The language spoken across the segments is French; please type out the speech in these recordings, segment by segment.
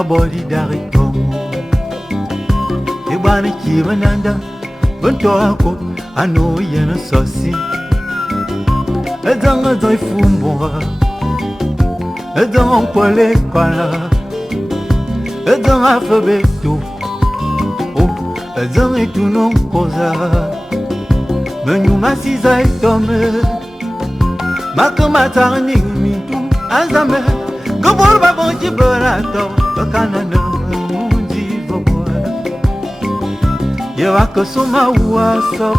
Abodi daritomo Ebani kimananda Bunto ako ano yena sosi Ezanga zoi fumboa Ezanga mpole kwala Ezanga alfabeto Ezanga ituno koza menyuma siza itome makamata nimitu azame gobol babonji barato kanana mundi voboa yewako soma waso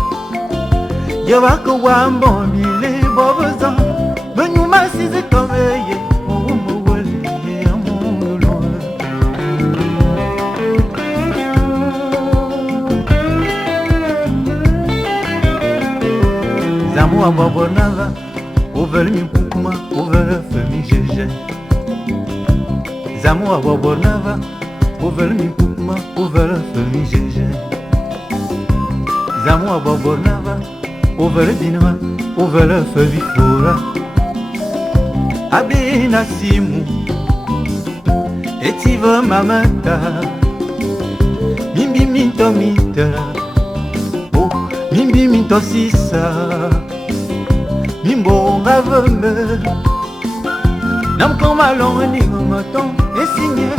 yewako wamboni le boboza menyuma siza itome ye Zamu ababonava, over mi pukuma, over femi jeje. Zamu ababonava, over mi pukuma, over femi jeje. Zamu ababonava, over dinwa, over femi fora. Abina simu, etiva mamata, mimbi minto mita. Mimbi minto sisa Mimbo ngaveme Nam koma longa ningo maton Esinye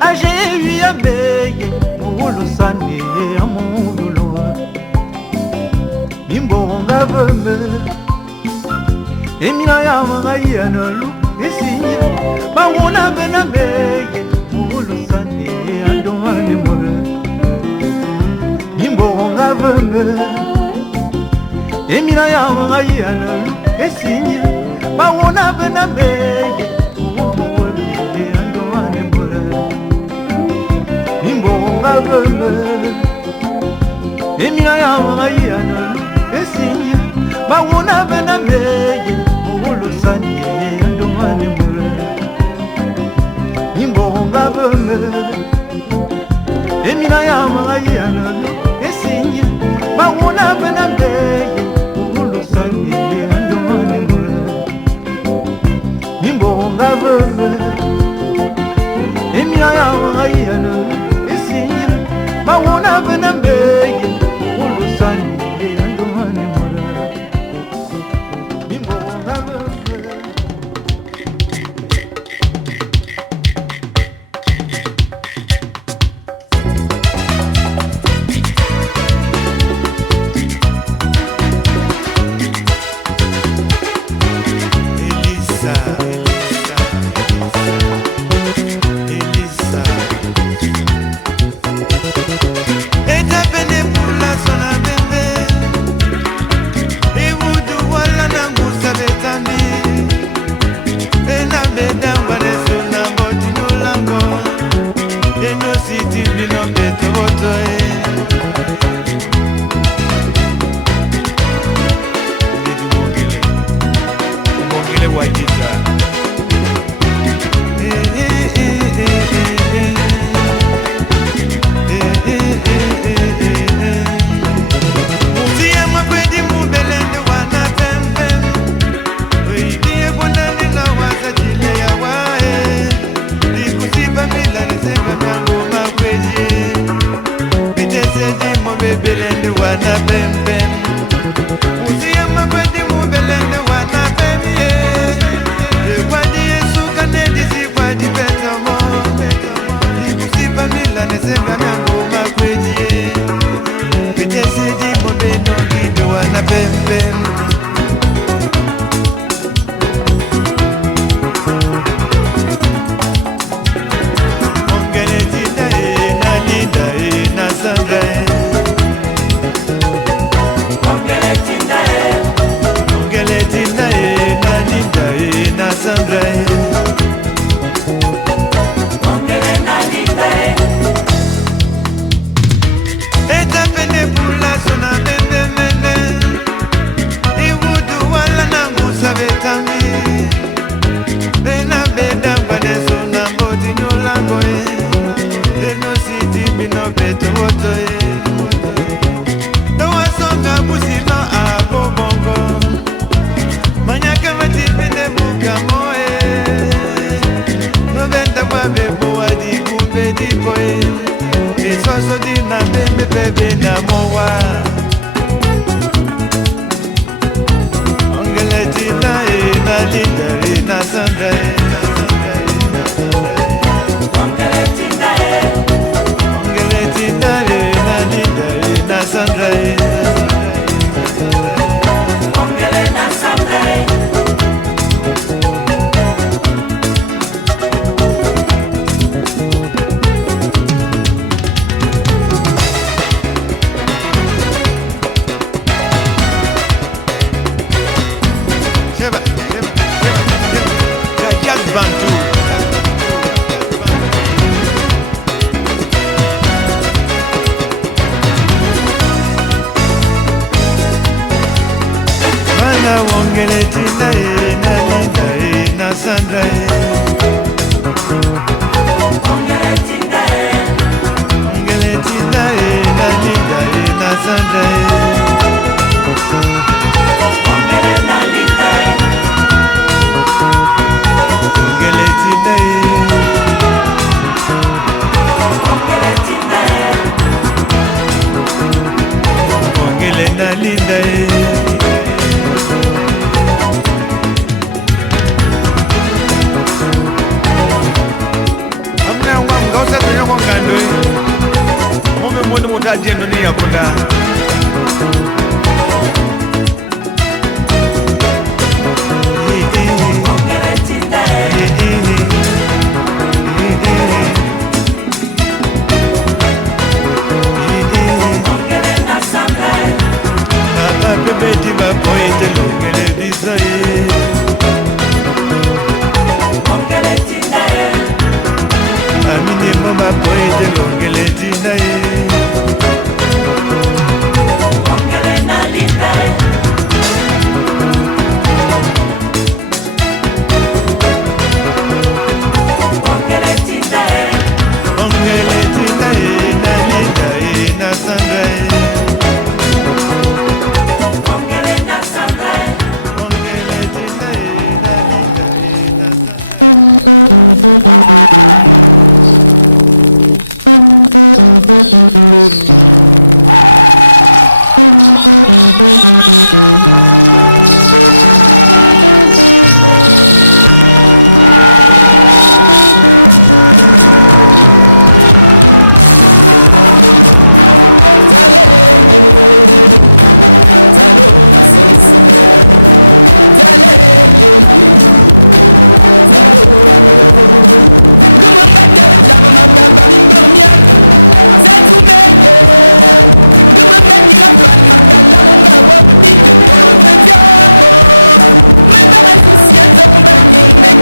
Aje yu ya beye Moulo sane Amoulo Mimbo ngaveme Emina ya mga yanalu Esinye Mawona bena beye Moulo sane Andomane mole Mimbo ngaveme Emina ya mga yanalu Esinye Mawona bena beye Moulo Andomane mole Mimbo ngaveme Emina ya mga yanalu Esinye Mawona bena beye Moulo sanye Andomane mole Mimbo ngaveme Emina ya mga yanalu Esinye Mawona bena beye Moulo sanye Andomane mole Mimbo ngaveme Emina ya mga yanalu Esinye Mawona bena beye Moulo sanye Andomane mole Mimbo ngaveme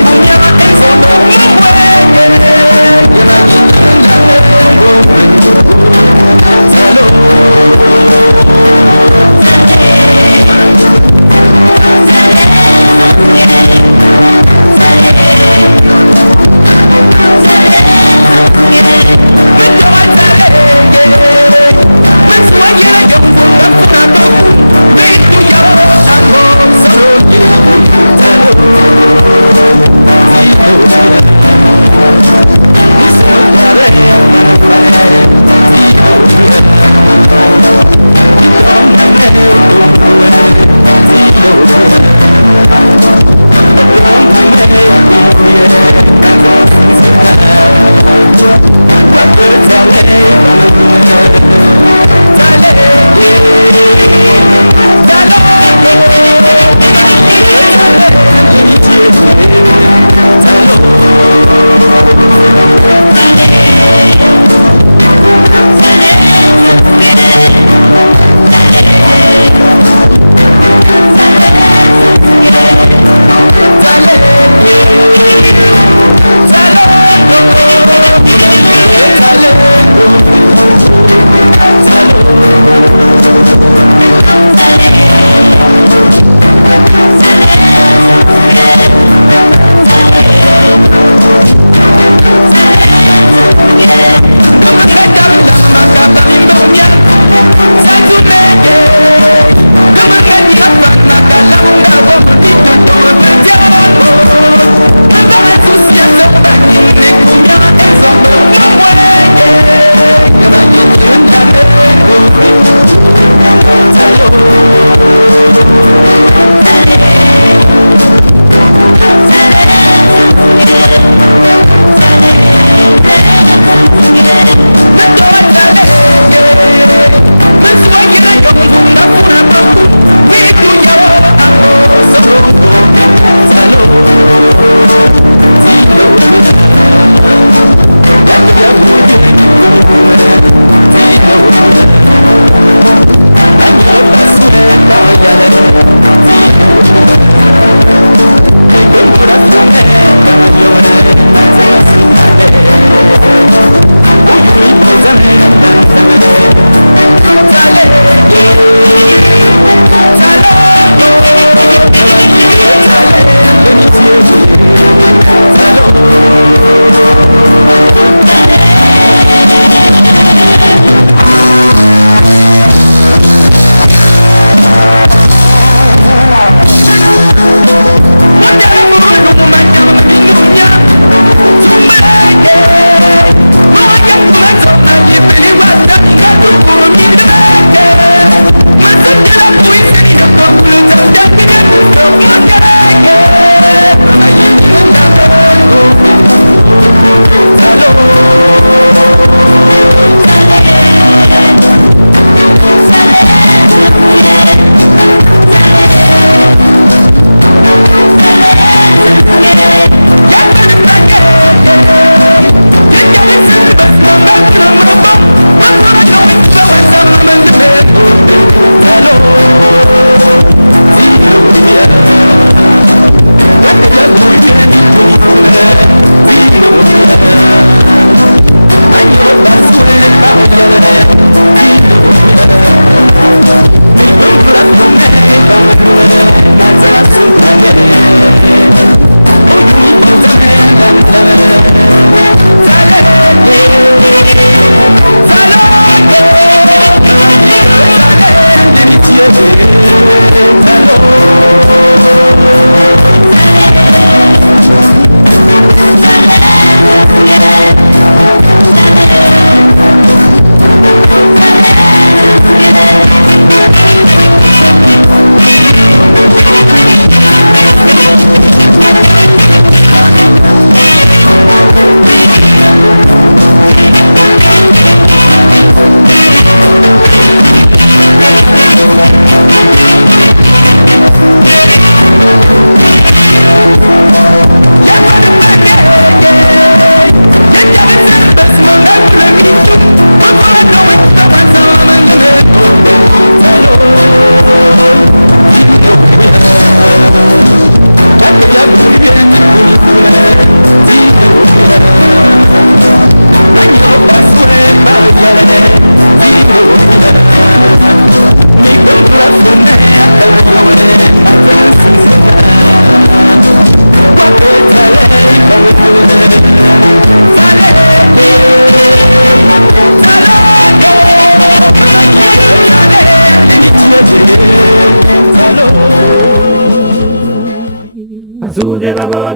Combien elles ont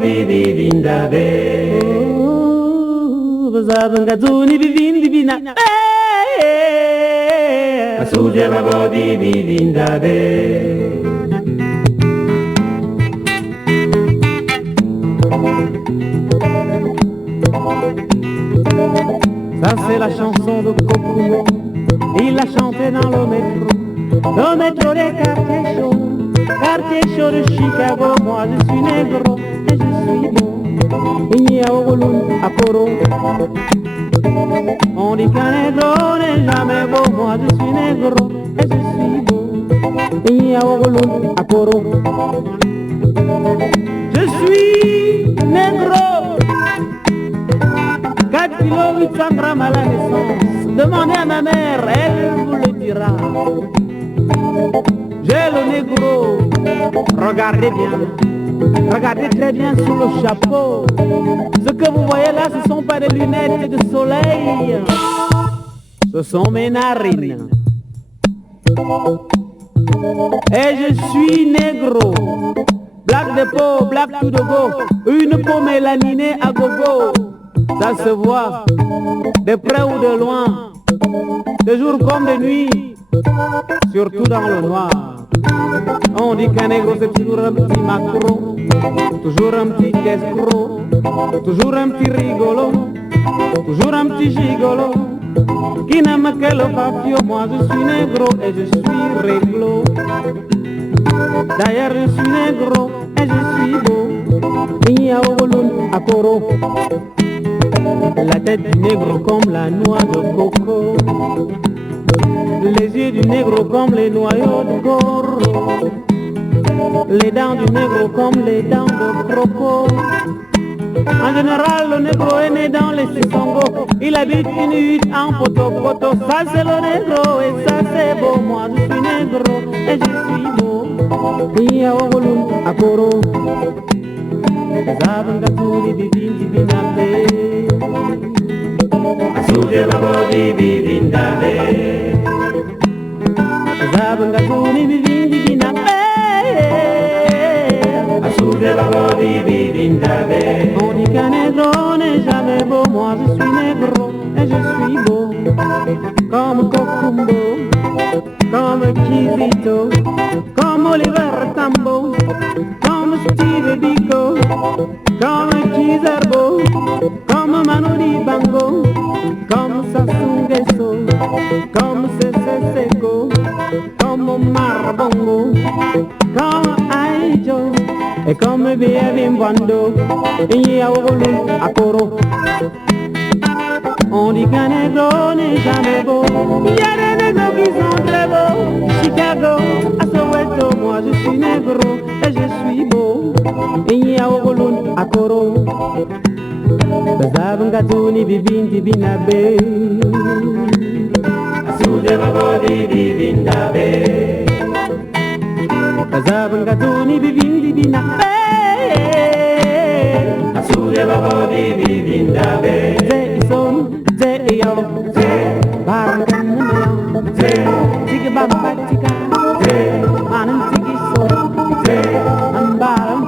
bivindabe. Zabangazuni bivindi bina. Asuje babo bivindabe. Ça c'est la chanson de Kokumo. Il l'a chantée dans le métro des quartiers chauds de Chicago. Moi je suis négro et je suis beau. Il y a Ogolun à Poro. On dit qu'un négro n'est jamais beau. Moi je suis négro et je suis beau. Il y a Ogolun à Poro. Je suis négro. 4 kilos 800 grammes à la naissance. Demandez à ma mère, elle vous le dira. J'ai le négro. Regardez bien. Regardez très bien sous le chapeau. Ce que vous voyez là, ce ne sont pas des lunettes de soleil. Ce sont mes narines. Et je suis négro. Black de peau, black tout de go. Une peau mélaninée à gogo. Ça se voit, de près ou de loin, de jour comme de nuit, surtout dans le noir. On dit qu'un négro c'est toujours un petit macro, toujours un petit escroc, toujours un petit rigolo, toujours un petit gigolo, qui n'aime que le papillon. Moi je suis négro et je suis réglo. D'ailleurs je suis négro et je suis beau. Il y a Ogolun à Poro. La tête du négro comme la noix de coco. Les yeux du négro comme les noyaux de goro. Les dents du négro comme les dents de croco. En général, le négro est né dans les Sissongo. Il habite une hutte en poto-poto. Ça c'est le négro et ça c'est beau. Moi je suis négro et je suis beau. Il y a Ogolun à Poro. Zabangazuni bivindi binabe. Asuje babo bivindabe. Zabangazuni bivindi binabe. Asuje babo bivindabe. On dit qu'un négro n'est jamais beau. Moi je suis négro et je suis beau. Comme Kokumbo, comme Kizito, comme Oliver Tambo, comme Steve Biko, comme Kizerbo, comme Manoli Bango, comme Sassou Nguesso, comme Sese Seko, comme Marbongo, comme Aijo, et comme Bievin Bando, et Yaoulou Akoro. On dit qu'un négro n'est jamais beau. Il y a des négros qui sont très beaux. Chicago, à Soweto, moi je suis négro et je suis beau. Et il y a Ogolun à Koro. Zabangazuni bivindi binabe. Asuje babo bivindabe. Zabangazuni bivindi binabe. Asuje babo bivindabe. Yo, Baranganamio, Tiggy Bamba Tika, Manan Tiggy So, Ambaram,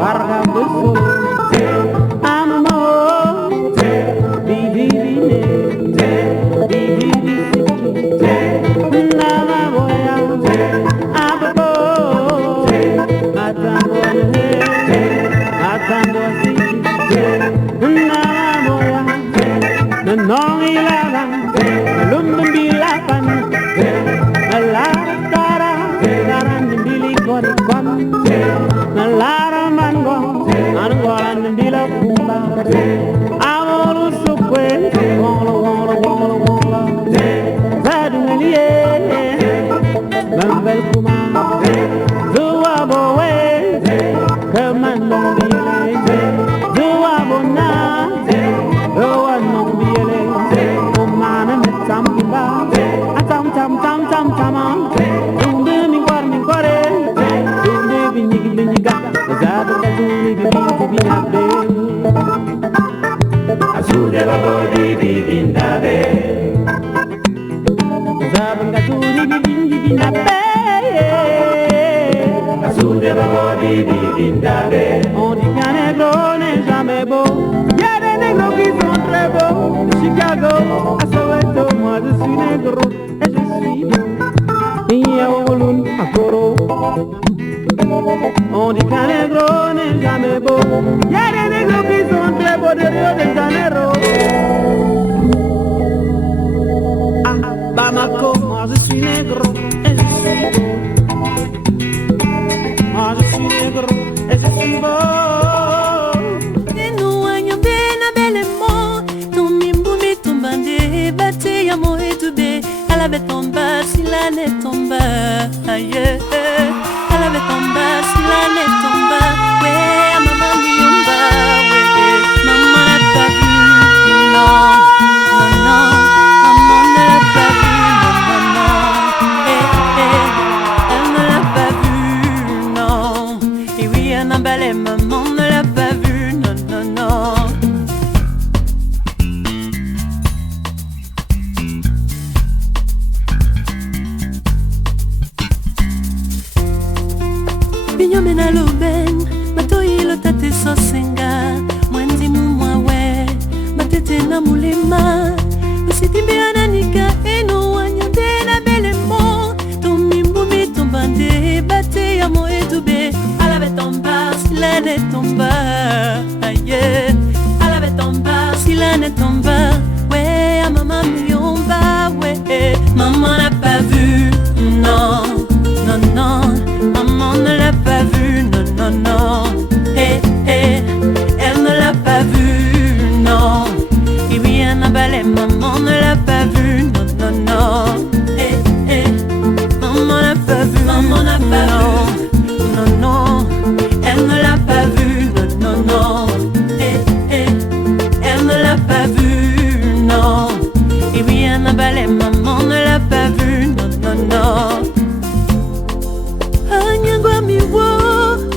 Barham the Soul, Amamo, Didi, Nana Boya, Ababo, Matambo, non il va, l'umbilapan, la cara, carambili coricon, la mango, angolan bilapumba, amor suque, wala, zadulie, bambel kuma, zuaboe, comandon bile, zuabona, Asuje babo bivindabe. Zabangazuni bivindi binabe. On dit qu'un négro n'est jamais beau. Y a des négros qui sont très beaux. De Chicago à Soweto, moi je suis négro et je suis beau. Y a Ogolun à Koro. On dit qu'un négro n'est jamais beau. Y a des négros qui sont très beaux de Rio de Janeiro. Bamako, moi je suis négro et je suis beau. Moi je suis négro et je suis beau. Elle avait tombé si l'année tomba, aïe. Elle avait tombé si l'année tomba, ouais, maman miumba, ouais. Maman n'a pas vu, non, non, non. Maman ne l'a pas vu, non, non, non. Elle ne l'a pas vu, non. Et oui, elle n'a pas les maman ne l'a pas vu, non, non, non. Binyo mena loben, bato yilo tate sosenga. Mwenzi mumwawe, batete na mulema. Esiti biana nika eno wanyande na belemo. Tomi mumi tombande, bate ya mo etube. Alave tomba, silane tomba, aye. Alave tomba, silane tomba. Ouais, à maman miomba, ouais. Maman n'a pas vu, non, non, non. Maman ne l'a pas vu, non, non, non. Eh, eh, elle ne l'a pas vu, non. Et oui, elle n'a pas les maman ne l'a pas vu, non, non, non. Eh, eh, maman n'a pas vu, maman n'a pas vu, non, non. Elle ne l'a pas vu, non, non, non. Eh, eh, elle ne l'a pas vu, non. Et oui, elle n'a pas les maman ne l'a pas vu, non, non, non. Anyangwa miwo,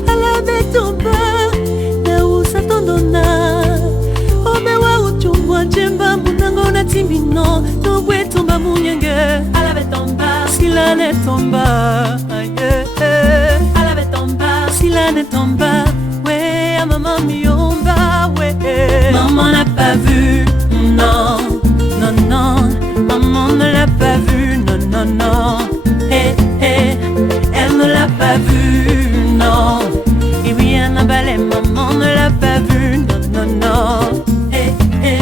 alabe tomba, na usatondona. Omewa uchungwa jemba munango na timino, no we tomba munyenge. Alabe tomba, silane tomba, aye. Alabe tomba, silane tomba, we a maman miomba, we. Maman n'a pas vu, non, non, non. Maman ne l'a pas vu, non, non, non. Eh, eh. Elle ne l'a pas vu, non. Et oui, elle n'a pas les maman ne l'a pas vu, non, non, non. Eh, eh.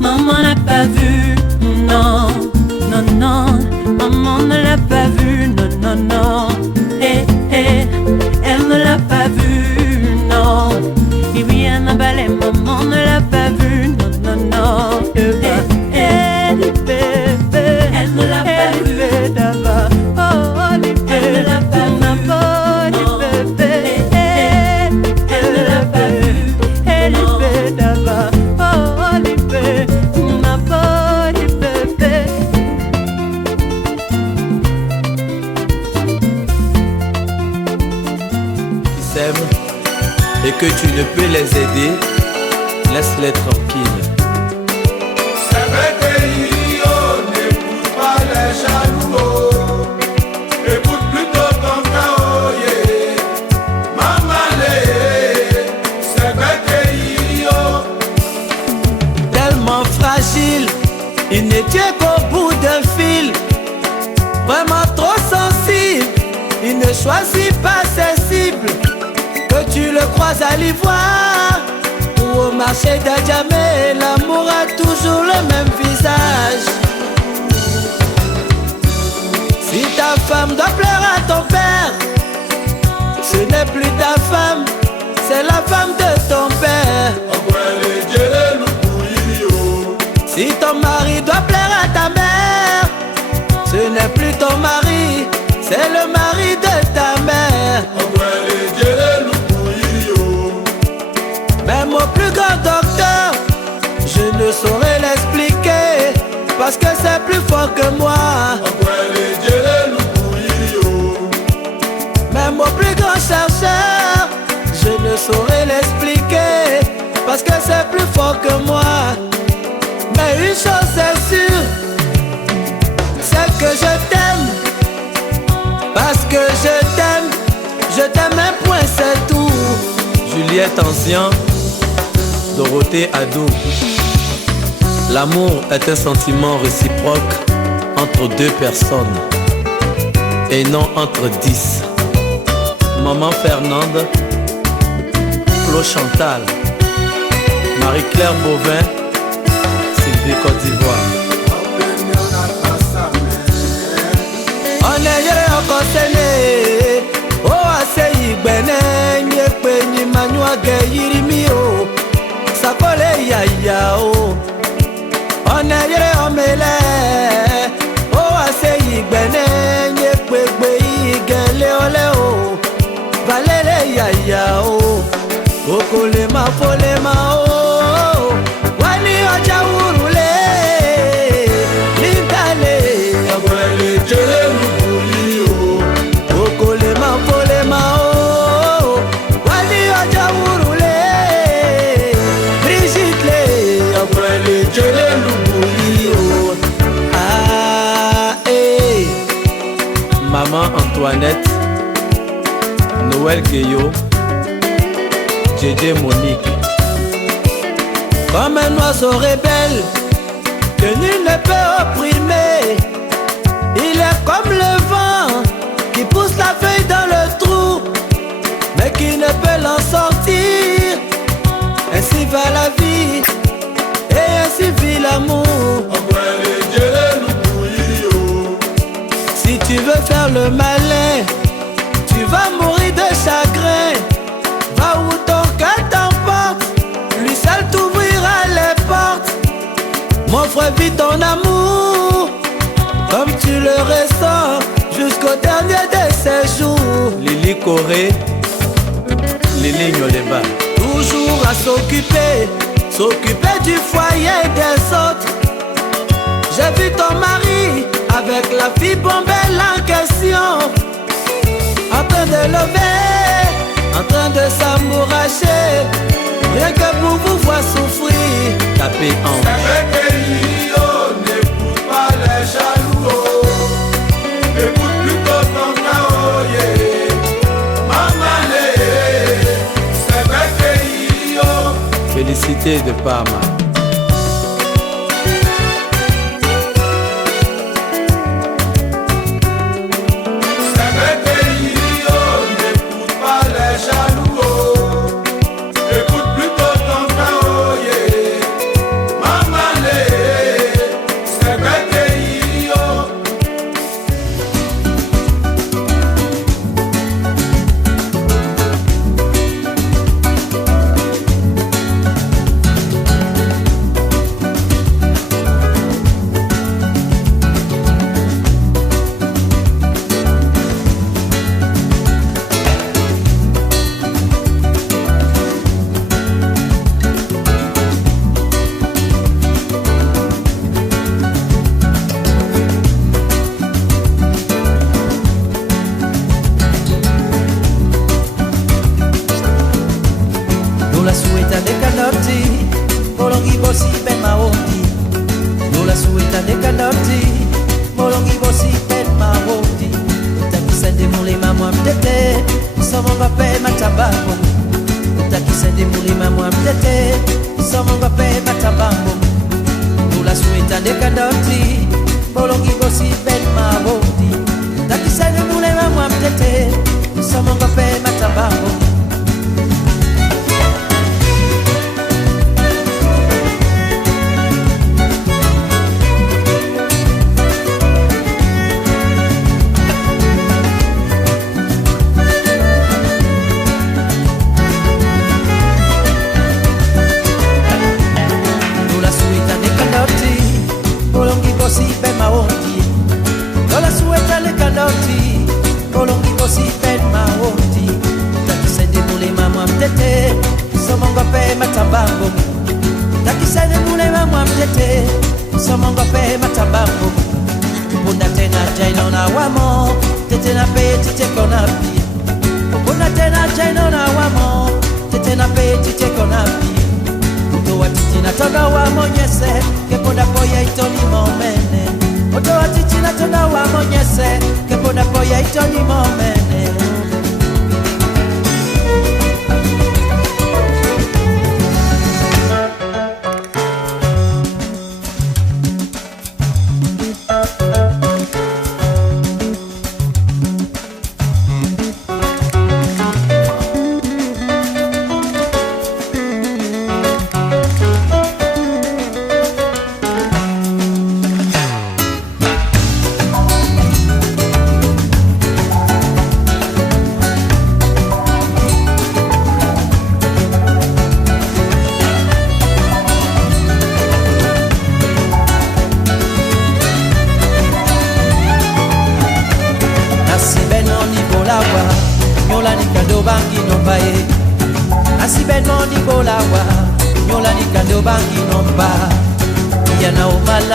Maman n'a pas vu, non, non, non. Maman ne l'a pas vu, non, non, non. Eh, eh, elle ne l'a pas vu, non. Et oui, elle n'a pas les maman ne l'a pas vu, non, non, non. Eh, eh, elle ne l'a pas vu, elle ne l'a pas vu, non. Eh, eh, elle ne l'a pas vu, non. Et que tu ne peux les aider, laisse-les tranquilles. C'est vrai que n'écoute pas les jaloux, écoute plutôt ton chaos, yeah. Maman, c'est vrai que Tellement fragile, il ne tient qu'au bout d'un fil. Vraiment trop sensible, il ne choisit pas ses cibles. Que tu le croises à l'ivoire ou au marché d'Adjamé, l'amour a toujours le même visage. Si ta femme doit pleurer à ton père, ce n'est plus ta femme, c'est la femme de ton père. Si ton mari doit pleurer à ta mère, ce n'est plus ton mari, c'est le mari de ta mère. Même au plus grand docteur, côté ado. L'amour est un sentiment réciproque entre deux personnes et non entre 10. Maman Fernande, Flo Chantal, Marie-Claire Bovin, Sylvie Côte d'Ivoire. On est oh assez bene nyekpe ni manua ge yirimi o sapole ya o on est omele oh assez bene nyekpe gbe igele ole o valele ya o okole ma fole ma o wani oja urule ligale agbele jeremu Maman Antoinette, Noël Gueyo, Djedje Monique. Comme un oiseau rebelle que nul ne peut opprimer, il est comme le vent qui pousse la feuille dans le trou, mais qui ne peut l'en sortir. Ainsi va la vie et ainsi vit l'amour. Si tu veux faire le malin, tu vas mourir de chagrin. Va où ton cœur t'emporte, lui seul t'ouvrira les portes. Montre vite ton amour, comme tu le ressens, jusqu'au dernier de ses jours. Lily Corée, Lily Nyoleba. Toujours à s'occuper du foyer des autres. J'ai vu ton mari avec la vie bombelle en question, en train de lever, en train de s'amouracher, rien que pour vous voir souffrir. Tapez en n'écoute pas les jaloux, écoute plutôt ton kaoye. Mamane, c'est vrai que félicité de Parma.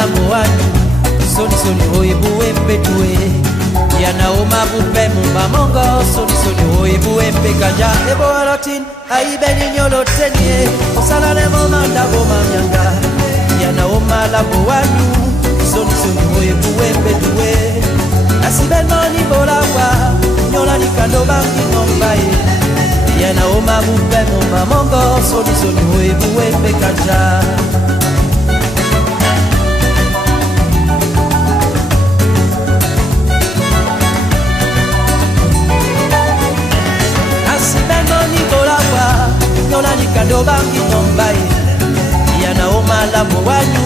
moani soni soni oyebu embetue yana oma bupe mumba mongo soni soni oyebu embekanja ebo alotin aibeni nyolo tenye osala le momanda goma nyanga yana oma la moani soni soni oyebu embetue asibeno ni bolawa nyola ni kando bangi ngombai yana oma bupe mumba mongo soni soni oyebu embekanja kado bangi nombai yana oma la moanyu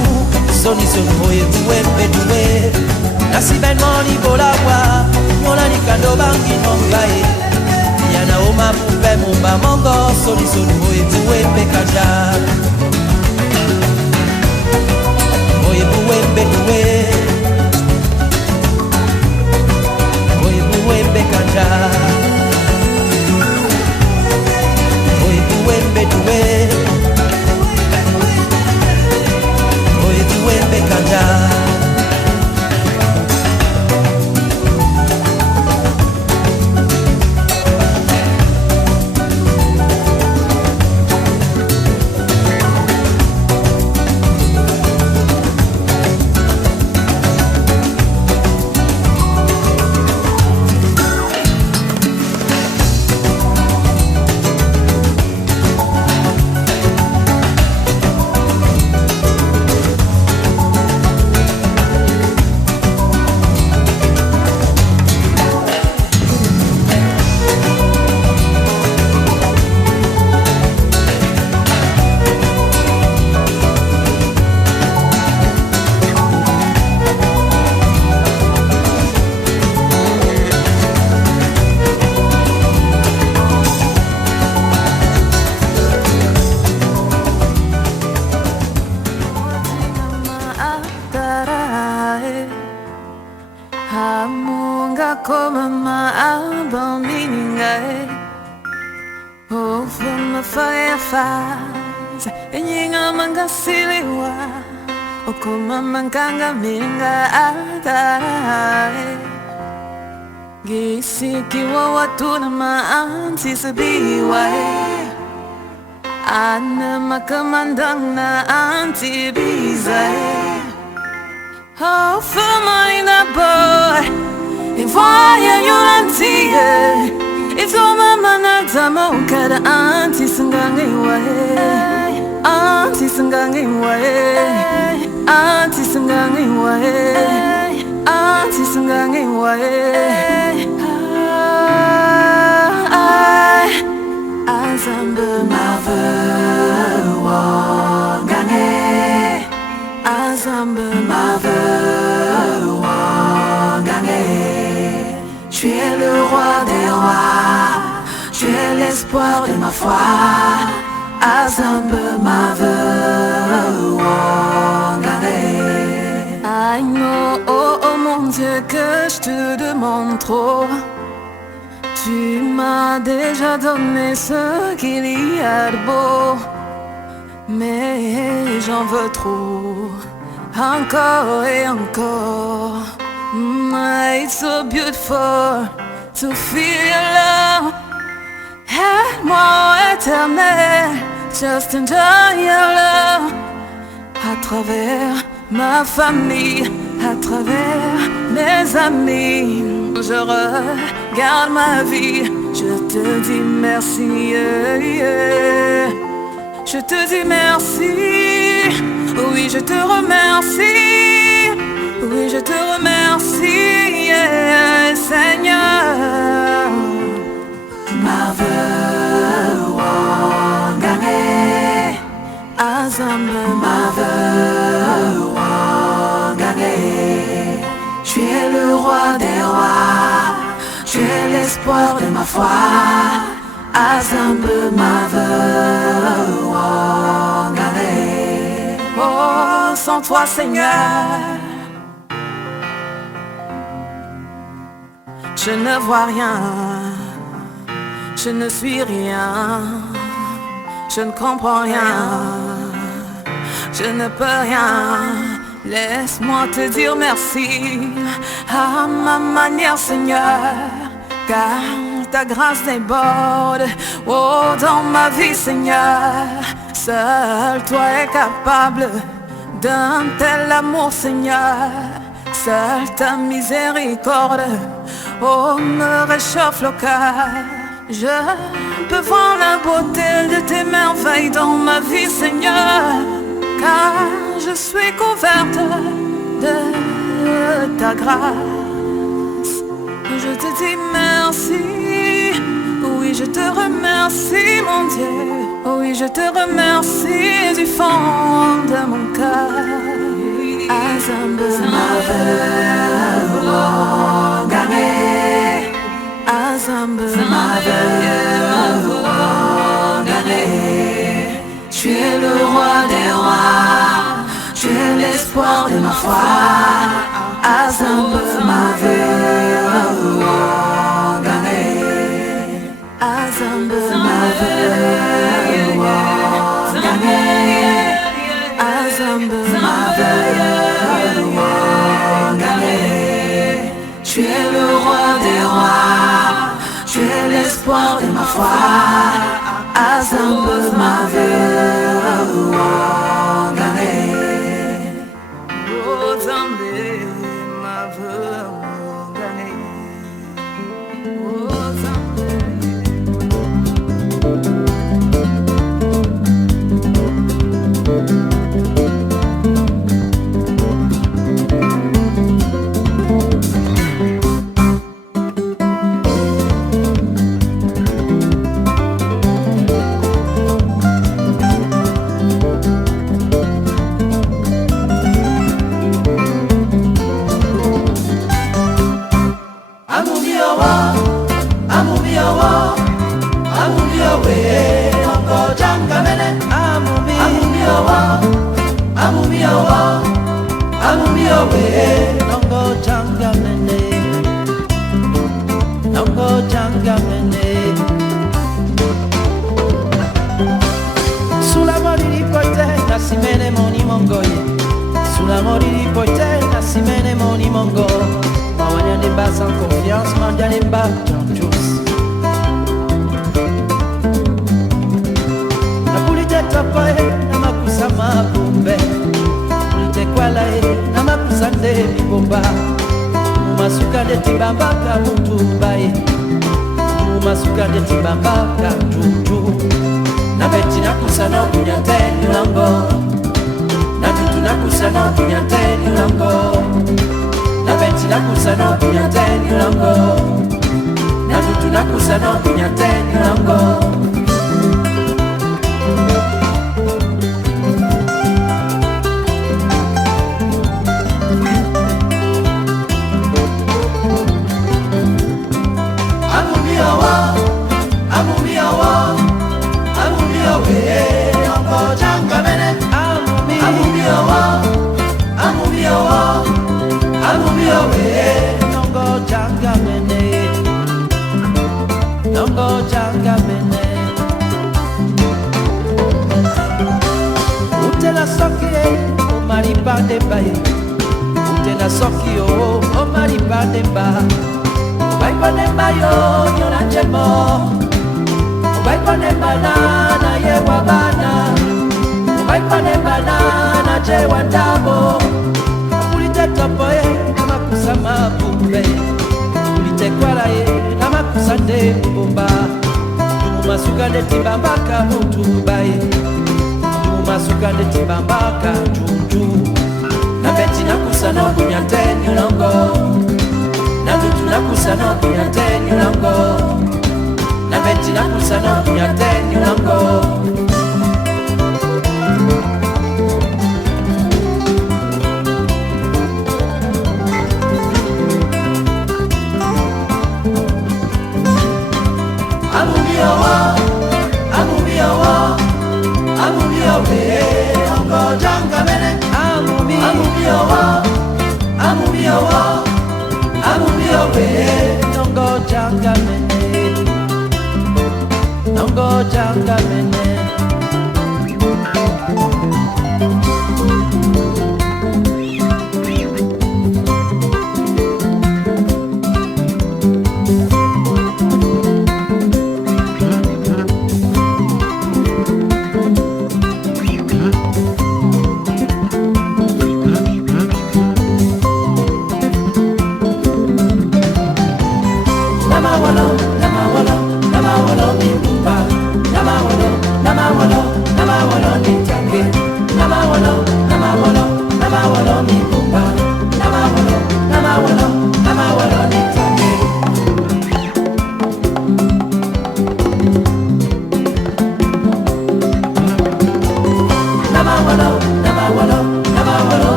soni soni oyebu embetue nasibeno ni bolawa nyola ni kado bangi nombai yana oma bupe mumba mongo soni soni oyebu embekanja oyebu embetue oyebu embekanja Okuma manganga minga atarai Gisiki wa watu na maanti sabiwai Ana makamandang na anti bizai Oh, fama ina boy E voya yulantie E toma manata maukada anti sangangi wae Anti sangangi wae Auntie sangangi wae Auntie sangangi wae Azamba mave wangange Azamba mave wangange Tu es le roi des rois Tu es l'espoir de ma foi Azamba mave I know, oh, oh mon Dieu, que je te demande trop. Tu m'as déjà donné ce qu'il y a de beau, mais j'en veux trop, encore et encore. It's so beautiful to feel your love. Aide-moi éternel, just enjoy your love. À travers ma famille, à travers mes amis, je regarde ma vie, je te dis merci, je te dis merci, oui je te remercie, oui je te remercie, Seigneur. Mave wangane, azamba mave wangane. Tu es le roi des rois, tu es l'espoir de ma foi. Azamba mave wangane. Oh, sans toi Seigneur, je ne vois rien. Je ne suis rien, je ne comprends rien, je ne peux rien. Laisse-moi te dire merci à ma manière, Seigneur, car ta grâce déborde, oh, dans ma vie, Seigneur. Seul toi es capable d'un tel amour, Seigneur. Seule ta miséricorde, oh, me réchauffe le cœur. Je peux voir la beauté de tes merveilles dans ma vie, Seigneur, car je suis couverte de ta grâce. Je te dis merci, oui je te remercie mon Dieu, oui je te remercie du fond de mon cœur. Azambe Azambe tu es le roi des rois, tu es l'espoir de ma foi. Azambe Azambe tu es le roi des rois, tu es l'espoir de ma foi. Azambe oh Zambé ma veuve gagné. Oh Zambé. Sulla mori di poite, la simene moni mongoy. Sulla mori di poite, la simene moni mongo. Mawanya ne ba sans confiance, mawanya ne ba tous. La pulite tapae, na makusa mabumbe. Pulite kwala na makusa de bomba. Masuka de tibamba ka mutubae. Masuka de tibamba ka tutu. Na beti na kusano kunyate nulango. Na bitu na kusano kunyate nulango. Na beti na kusano kunyate nulango. Na bitu na kusano kunyate nulango. Utela soki o maripa de bae. Utela soki o maripa de ba. Vai pone bayo yo na chemo. Vai pone banana ye wabana. Vai pone banana je wandamo. Pulite topoe kama kusama bumbe. Pulite kwala ye kama kusande bomba. Masuka de tibamba ka mutu bae. Masuka de tibamba ka tutu. Na beti na kusano kunyate nilongo. Na tutu na kusano kunyate nilongo. Na beti na kusano kunyate nilongo.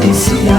Patricia.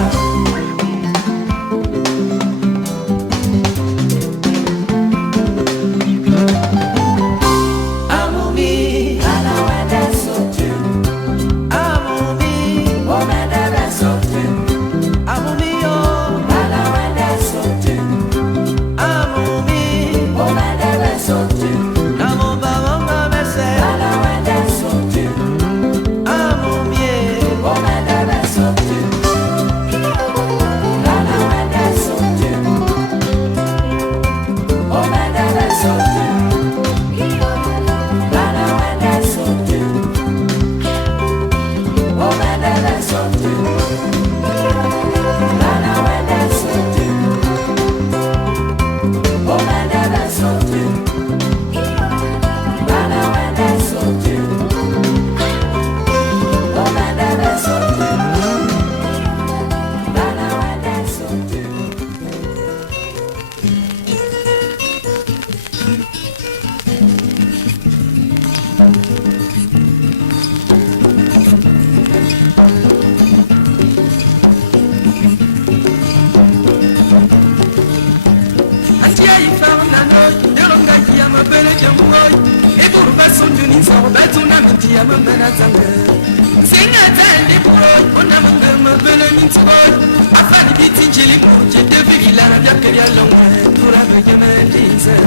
Afani biti njili moje devi ilana vya kebya longe Turabe yeme dize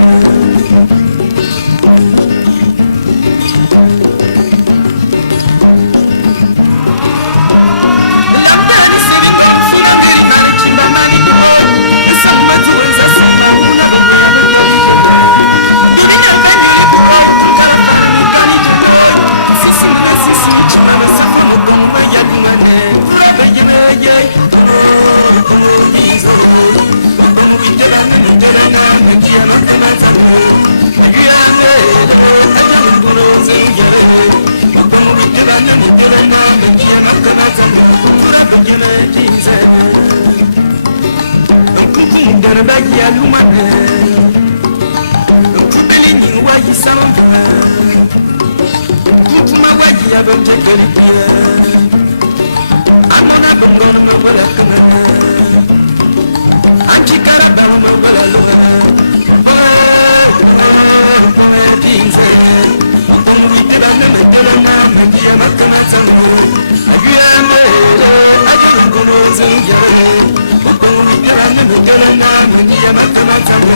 Lamdani sevingon finangeri mani chimba mani kimoy Nsang matuenza sima una bebe ya betori jeme Dubine venyuli kuroy Tulkala fana mikani jenoy Sisi mene sisi chima mesefa mugong me yadumane Turabe yeme yey Como dizo Como wite bane mutelana Mendia makamazane Ayuyame Ajame kuno zenu yare Como wite bane mutelana Mendia makamazane Turabe yeme dize Nkukum dana bagi alumane Nkubeli nyingwa yisamamba Nkukuma wagi abamje kalipia Amona bongono me wala kamana Anchi karabalo me wala loana Pome dinze Upomu wite bana me delana Mendia makamatane Aguyame Ajame nkono zenu yare Upomu wite bana me delana Mendia makamatane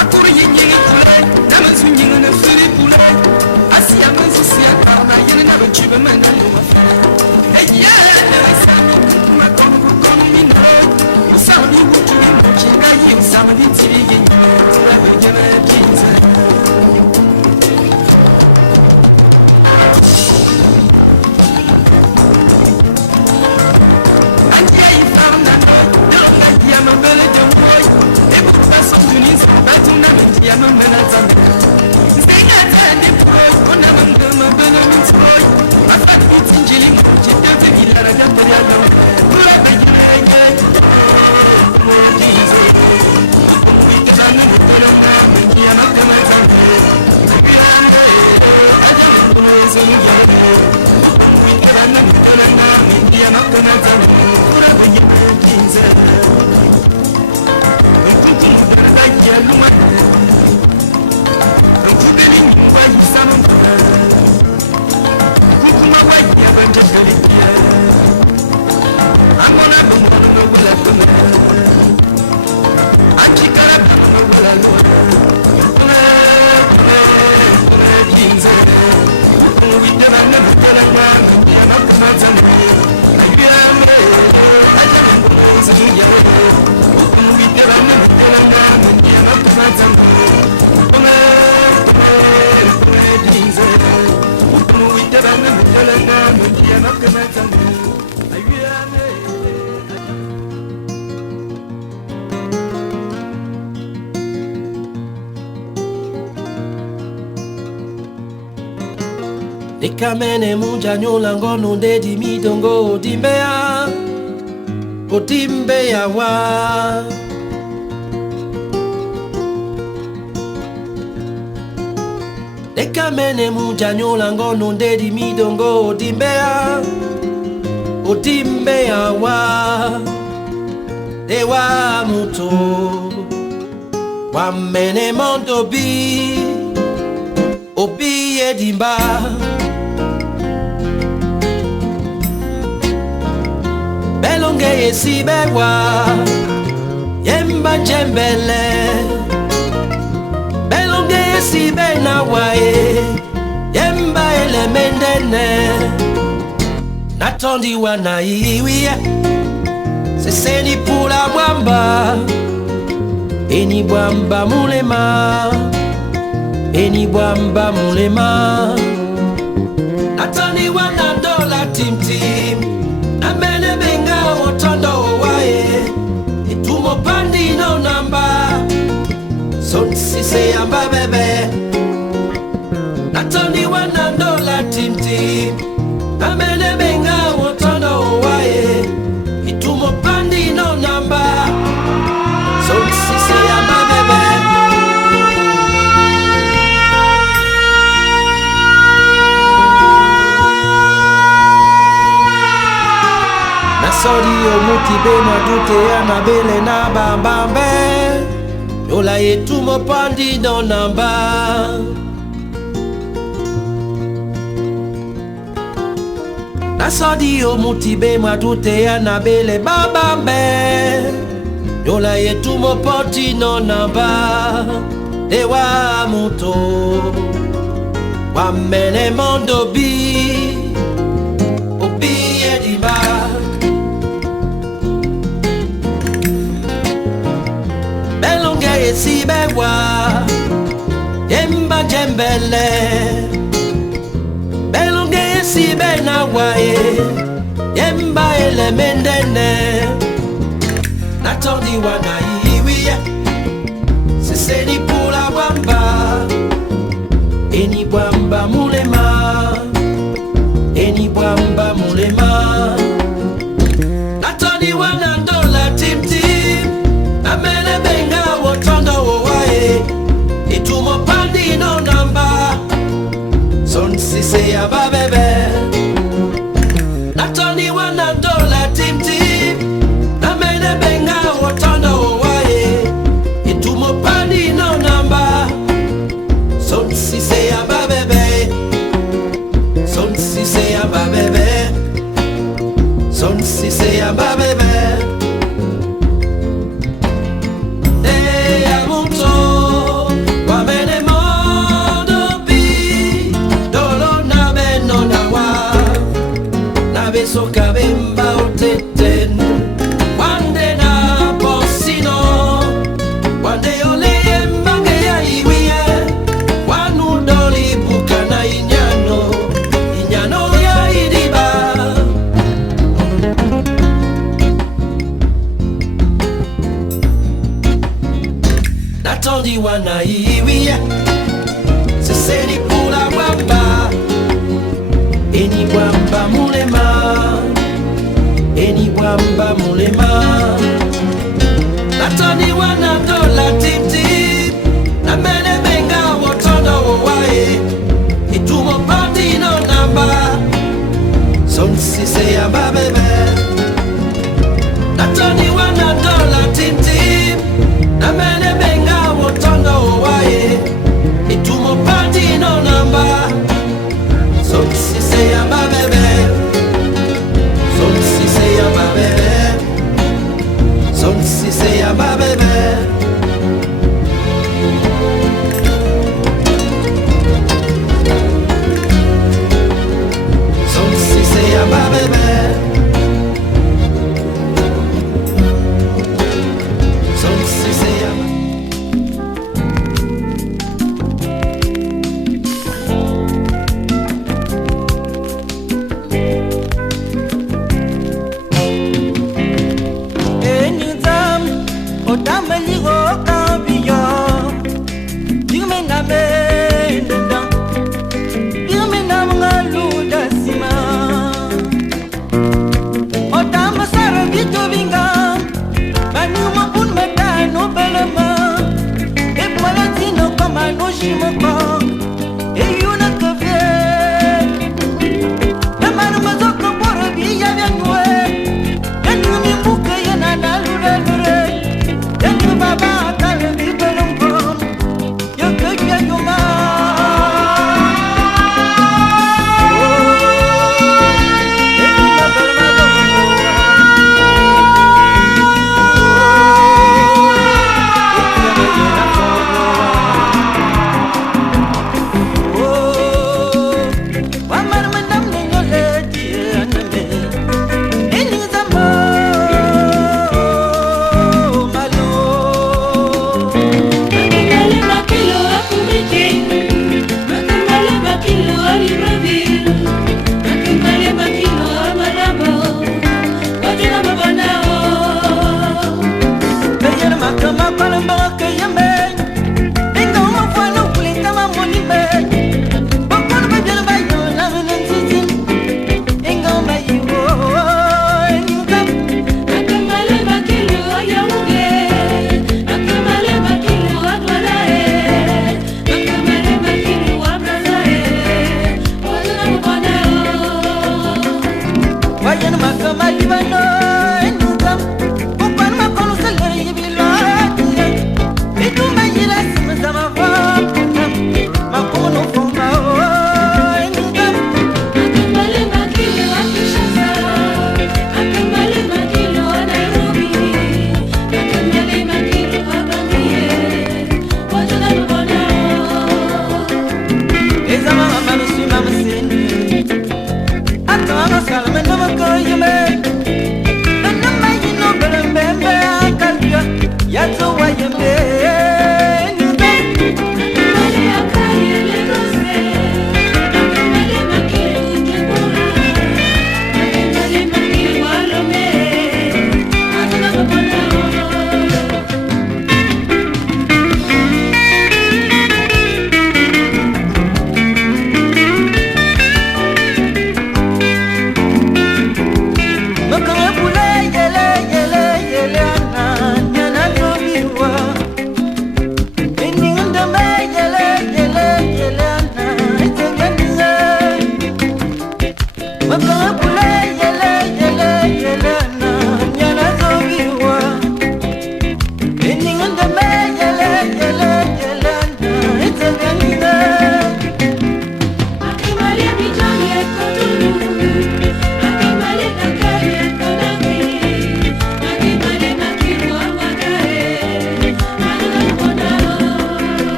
Akuri yinyi kule Namen su nyingi ne fili pule Asi ya mensu siya karma Yene na benchibe mena numa fe Eya nere sami Kukuma konu konu minalo Usami wutu imo chinga yi Usami di tibi yenye Turabe yeme kinze Angia yi farna noy Delonga yi ya mabele de mwoy Eburu bason duni zan Batuna menti ya mamena zame Zenga tande puroy Ona mangama bele mintroy Afat biti njili moji Devi vilana vya teri alonge Turabe yeme yey Como dizo Upomu wite bane mutelana Mengi ya makama zame Aguyame Ajame nkuno zenu yare Upomu wite bane mutelana Mengi ya makama zame Turabe yeme kinze Nkukumu dana bagi alumane Nkubeli nyingwa yisamamba Nkukuma wagi abamje kalipia Amona bongono me wala kame Anchi karabano me wala loa Kome kinze Upomu wite bane me delana Mendia makamatane Ayuyame Ajame nkono zenu yare Upomu wite bane me delana Mendia makamatane Kome dize Upomu wite bane me delana Mendia makamatane Ayuyame Nikamene munjanyola ngono ndedi midongo Otimbeya wa Ekamene mujanyo lango nonde di midongo odimbea Odimbea wa Dewa muto Wamene mondo bi Obi edimba Belonge yesi bewa Yemba jembele Belonge yesi bena wae Yemba ele mendene Natondi wana iwiye Seseni pula wamba Eni bwamba mulema Eni bwamba mulema Natondi wana ndola tim tim Namene benga otondo wae Itumo pandi no namba Son sise yamba bebe Natondi wana ndola tim tim Namene benga otondo wae Itumo pandi no namba Son sise yamba bebe Nasori omuti be madute anabele na bambambe Yola yetumo pandi no namba Nasori omuti be madute anabele bambambe Yola yetumo pandi no namba Dewa muto Wamene mondo bi Bi edimba Si bewa Yemba jembele Belonge si bena wae Yemba ele mendene Natondi wana iwiye Seseni pula bwamba Eni bwamba mulema Eni bwamba mulema Natondi wana ndola tim tim Namene benga wotondo wae Itumo pandi no namba Son sise yamba bebe Natoni wanandola tim tim Namene benga wotondo wae Itumo pandi no namba Son sise yamba bebe Son sise yamba bebe Son sise yamba bebe Soka bemba oteten Wande na posino Wande ole yembange ya iwiye Wanu doli bukana inyano Inyano ya idiba Natondi wana iwiye Seseni pula wamba Eni bwamba mulema Eni bwamba mulema Natani wana ndola tim tim Namene benga wotondo wae Itumo poti no namba Son sise yamba bebe Natani wana ndola tim tim Namene benga wotondo wae Itumo poti no namba Son sise yamba bebe Son sise yamba bebe Son sise yamba bebe Son sise yamba bebe Son sise yamba Shimoko,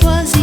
Choisi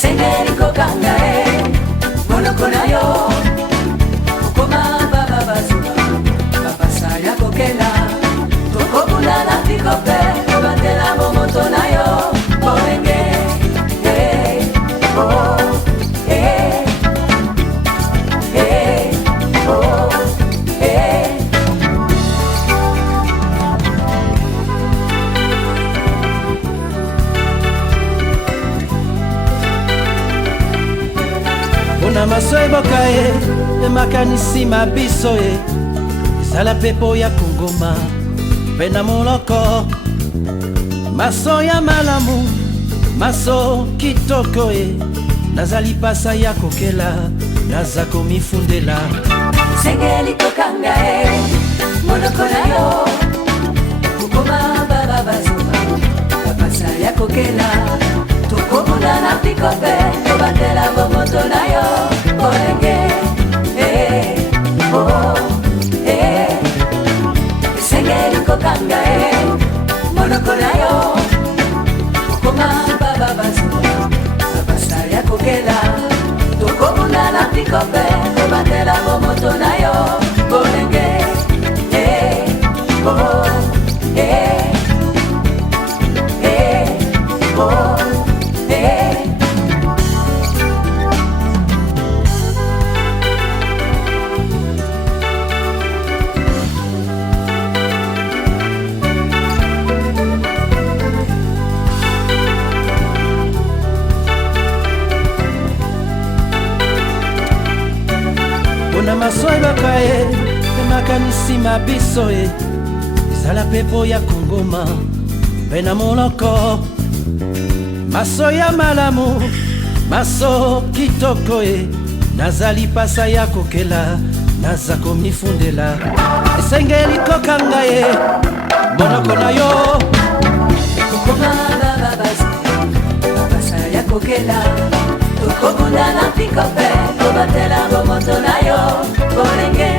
Sengeli kokanga monoko na yo okoma baba bazuka bapasa ya kokela tokobunda na pikope batela momoto na yo bolenge maso eboka emakanisi mabiso ezala pepo ya kongoma mpe na moloko maso ya malamu maso kitoko nazali pasa ya kokela naza komifundela sengeli kokanga monoko na yo kokoma baba bazuka bapasa ya kokela tokobunda na pikope tobatela bomoto na yo olenge sengeli kokanga monoko na yo kokoma baba bazuka bapasa ya kokela tokobunda na pikope tobatela bomoto na yo olenge masoyoka emakanisi mabiso ezala pepo ya kongoma mpe na moloko maso ya malamu maso kitoko nazali pasa ya kokela naza komifundela esengeli kokanga monoko na yo kokoma baba bazuka pasa ya kokela tokobunda na pikope tobatela bomoto na yo bolenge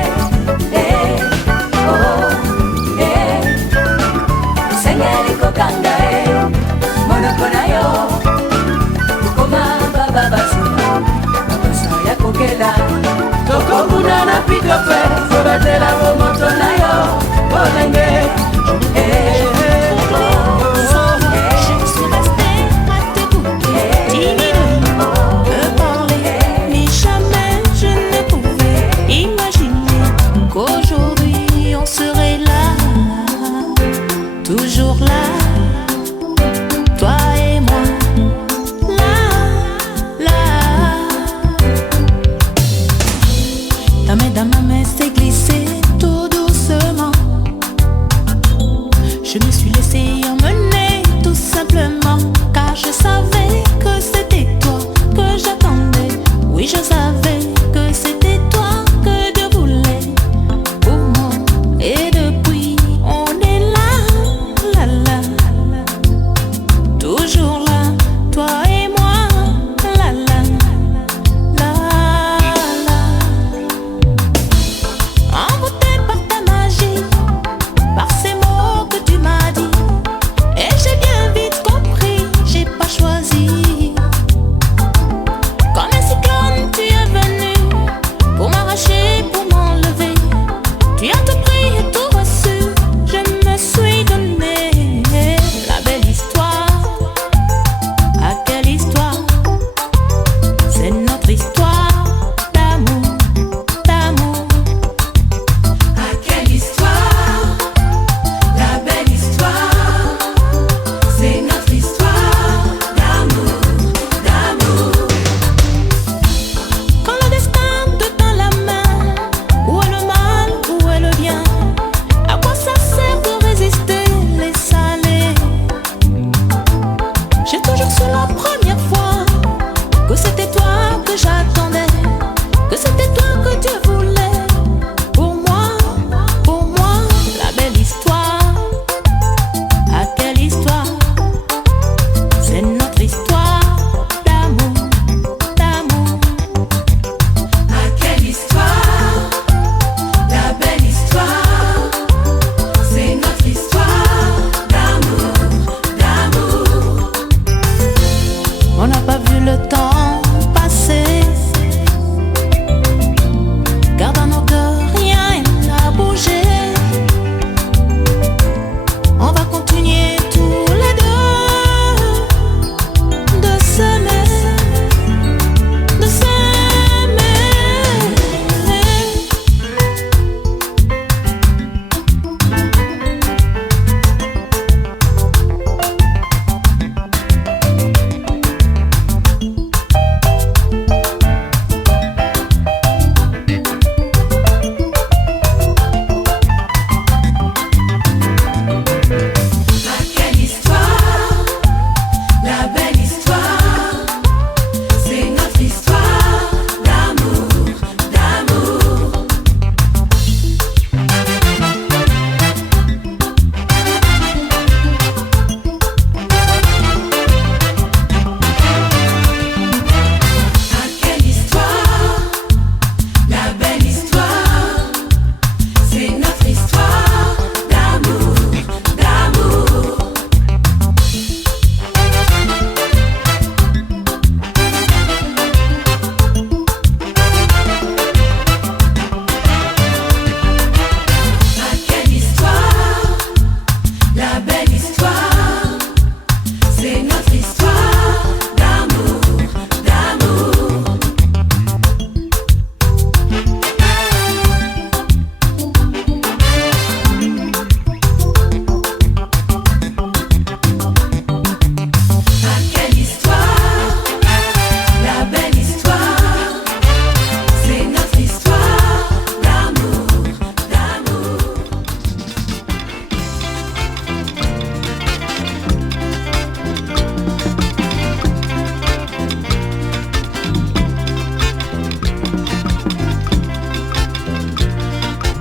sengeli kokanga monoko na yo kokoma baba bazuka bapasa ya kokela tokobunda na pikope tobatela bomoto na yo bolenge Imaginer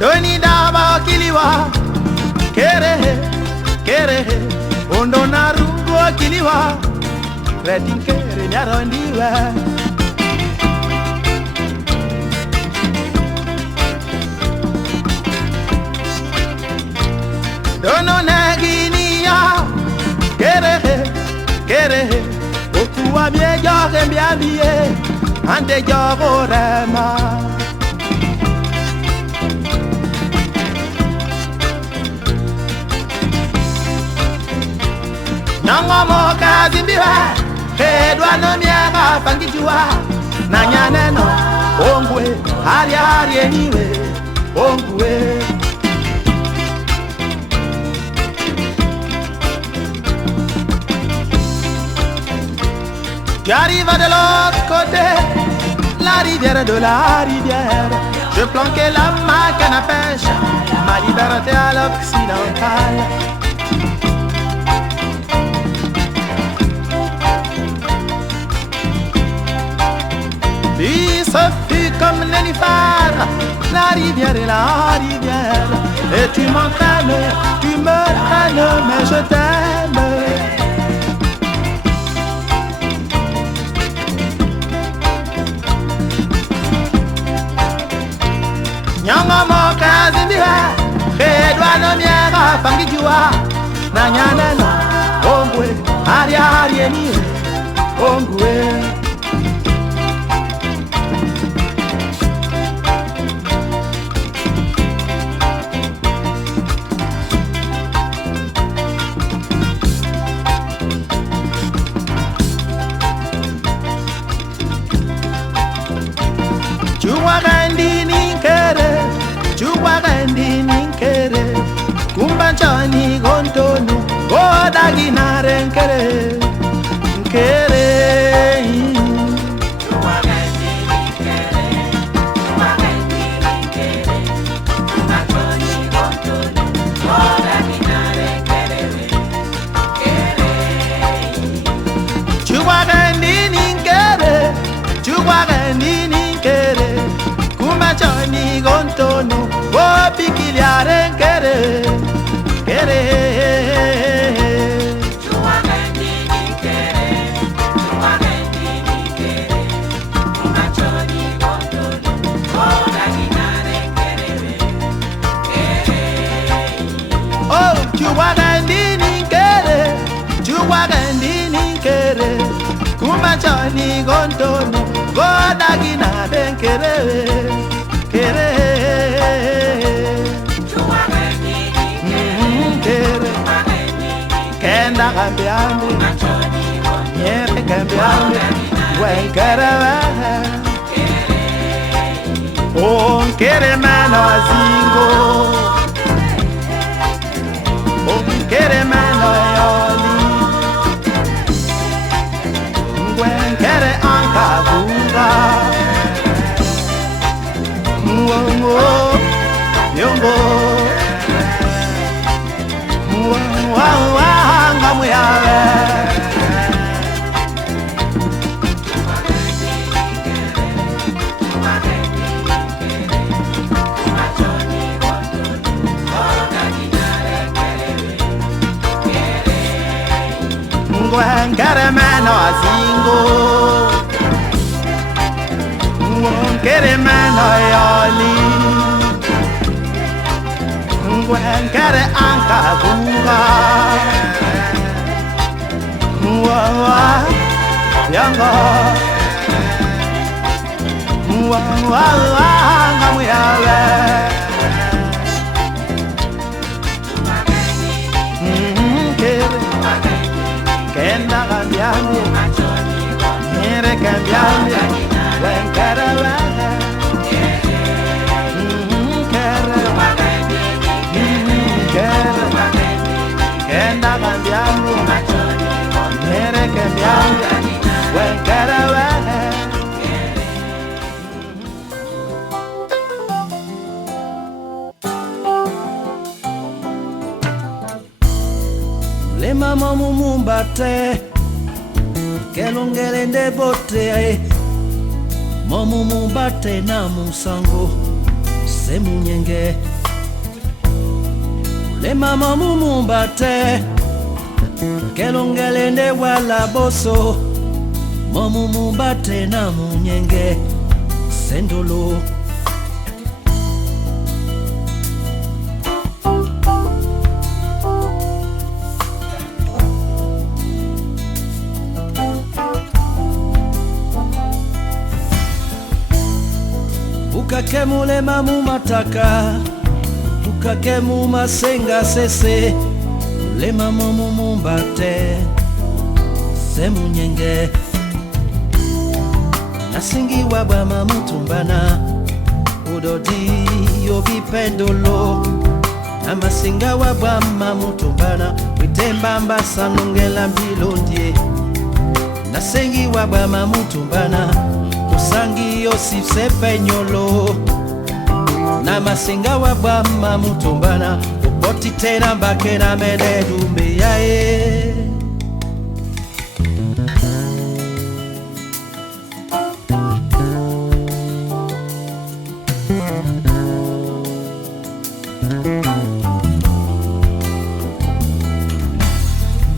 Doni daba kiliwa Kere, kere Ondo narungu kiliwa Retin kere nyarondiwa Dono nagini ya Kere, kere Okuwa bie jore biabie Ante joro rema Nango moka zimbiwa Hedwa no miega fangijua Nanyaneno Ongwe Hari hari eniwe Ongwe Tu arrives de l'autre côté La rivière de la rivière Je planquais la ma canne à pêche Ma liberté à l'occidentale Puis ce fut comme Nénuphar La rivière et la rivière Et tu m'entraînes, tu me traînes Mais je t'aime Nyama moka zindiwa Hedwa no miega fangijua Nanyana no Ongwe Hari hari eniwe Ongwe Chuwagandi ninkere Kumbanchani gontono Odagi narenkere Nkere Chuwagandi ninkere Chuwagandi ninkere Kumbanchani gontono Odagi narenkere Chuwagandi ninkere Chuwagandi ninkere Kumbanchani gontono Bikiliare kere kere Chuwagandi kere Machoni gontono Ogaginare kere Oh Chuwagandi kere Kumachoni gontono Ogaginare kere Kenda cambiando, niente cambiando, buen querer, un querer menos cinco, un querer menos un buen querer ancabura, yombo. Kere meno asingo Kere meno yoli Kere anka buga Yango Ngamuyawe Kenda cambiando, quiere cambiarme, buen cara Kenda cambiando, quiere cambiarme, buen cara Le mama mumumbate Kelongele ndevote Mamumumbate na musango c'est Munyenge. Les mamans mumumbate, kelongele ne wala boso. Mumumbate na Munyenge, sendolo. Bukakemu le mamu mataka, bukakemu masenga sese, le mamu mumumbate, c'est Munyenge. Nasingi waba mamutumbana, udodi yobi pendolo. Namasinga waba mamutumbana, witembamba sanungela mbilondie. Nasingi waba mamutumbana, usangi yosif sepenyolo. Namasinga waba mamutumbana, upoti tena bakena mede dumbe yae.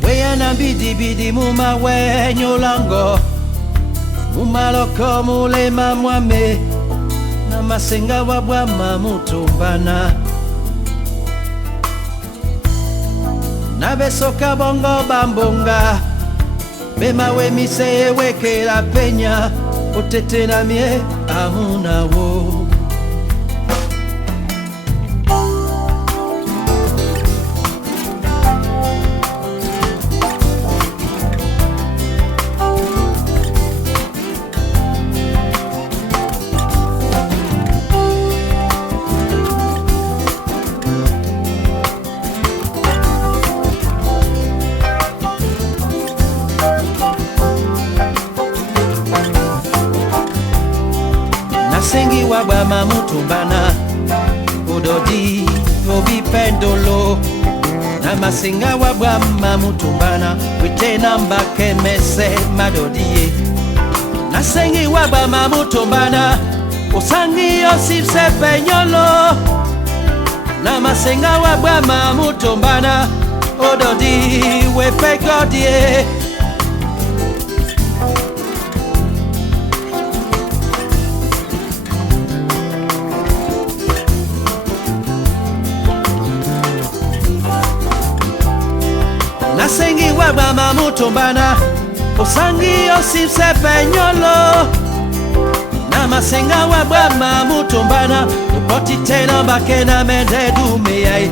Weyana bidi bidi muma wenyo lango, muma loko mule mamwame, na masenga wabwa mamutumbana. Na besoka bongo bambonga, bema we mise weke la penya, otete na mie amuna wo. Nasengi waba mamutumbana, udodi obi pendolo. Namasenga waba mamutumbana, witena mbake mese madodie. Nasengi waba mamutumbana, usangi yosif sepenyolo. Namasenga waba mamutumbana, udodi wepekodie. Nasengi waba mamutumbana, usangi yosif sepenyolo. Namasenga waba mamutumbana, upoti tena bakena mede dume.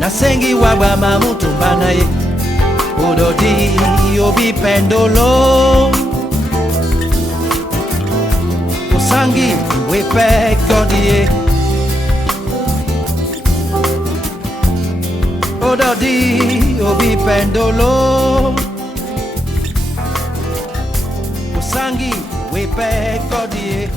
Nasengi waba mamutumbana, udodi yobi pendolo. Usangi wepe kodie, udodi yobi pendolo. Usangi wepe kodie.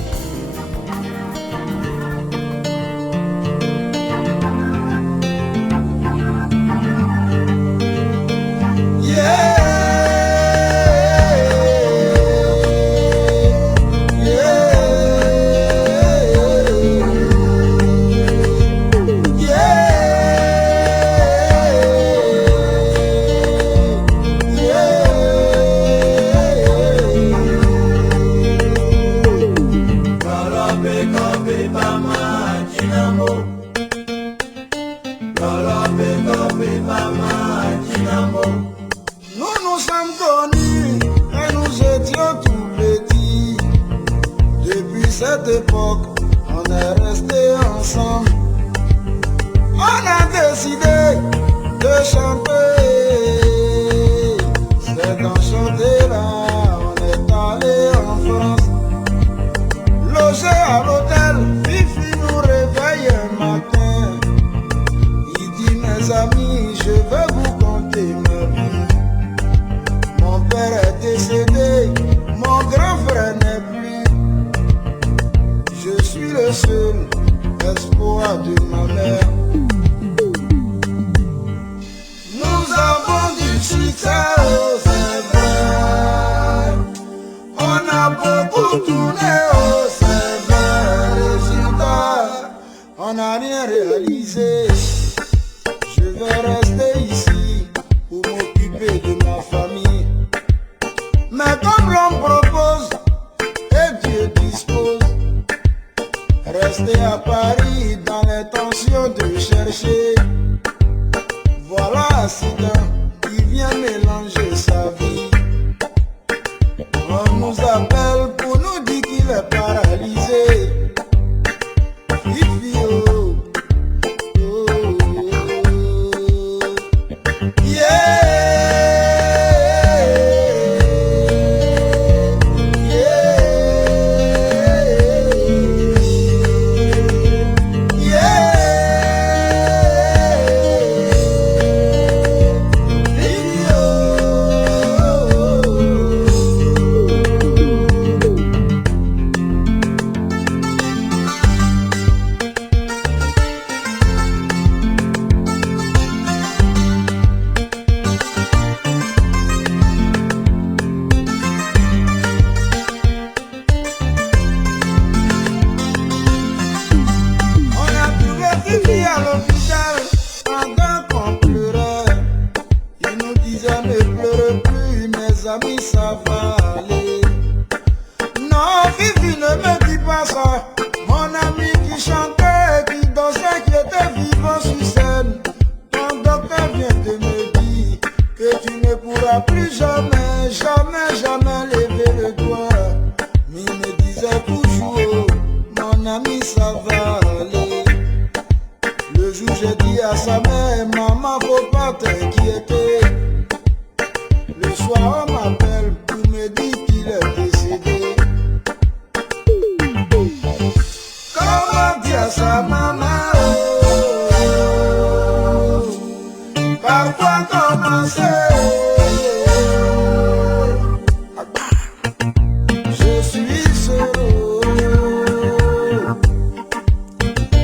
Nous nous sommes connus et nous étions tout petits. Depuis cette époque, on est restés ensemble. On a décidé de chanter. C'est dans chanter là, on est allé en France. Logé à l'hôtel, Fifi nous réveille un matin. Il dit mes amis, je vais vous conter ma vie. Mon père est décédé, mon grand frère n'est plus. Je suis le seul espoir de ma mère. Nous avons du succès au Saint-Vain. On a beaucoup tourné au Saint-Vain. Résultat, n'a rien réalisé. Je vais rester ici pour m'occuper de ma famille. Mais comme l'homme propose et Dieu dispose, rester à Paris dans l'intention de chercher. Voilà accident qui vient mélanger sa vie. On nous appelle pour nous dire qu'il est paralysé. Fifi, oh, oh, oh. Yeah. Ça va aller. Non, Fifi, ne me dis pas ça. Mon ami qui chantait, qui dansait, qui était vivant sur scène. Ton docteur vient de me dire que tu ne pourras plus jamais, jamais, jamais lever le doigt. Mais il me disait toujours, mon ami, ça va aller. Le jour j'ai dit à sa mère, maman, faut pas t'inquiéter. Le soir on m'appelle pour me dire qu'il est décédé. Comment dire à sa maman, par quoi commencer? Je suis seul.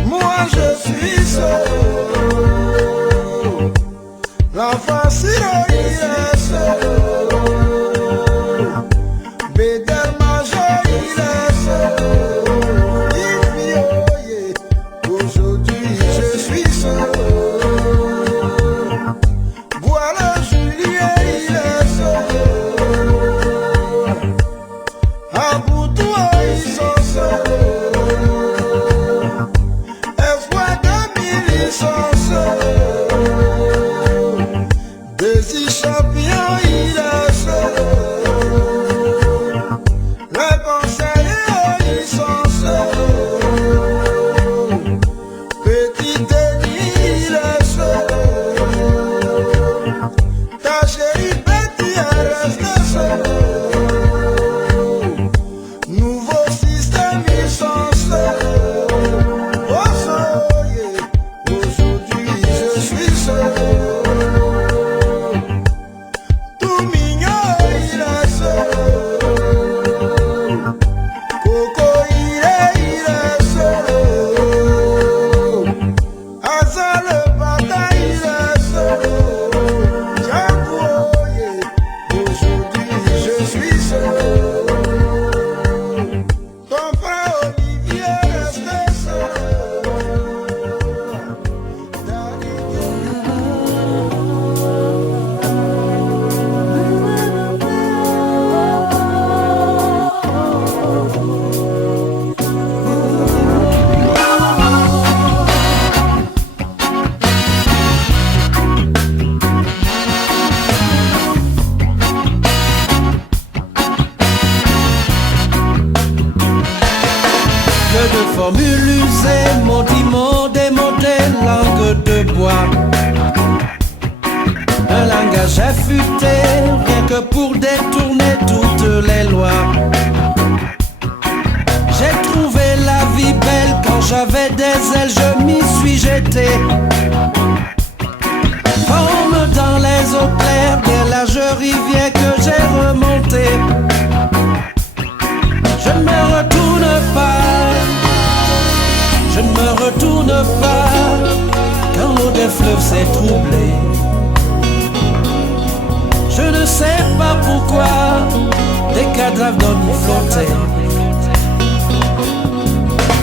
Moi je suis seul. L'enfant syriaque seul.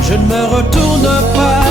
Je ne me retourne pas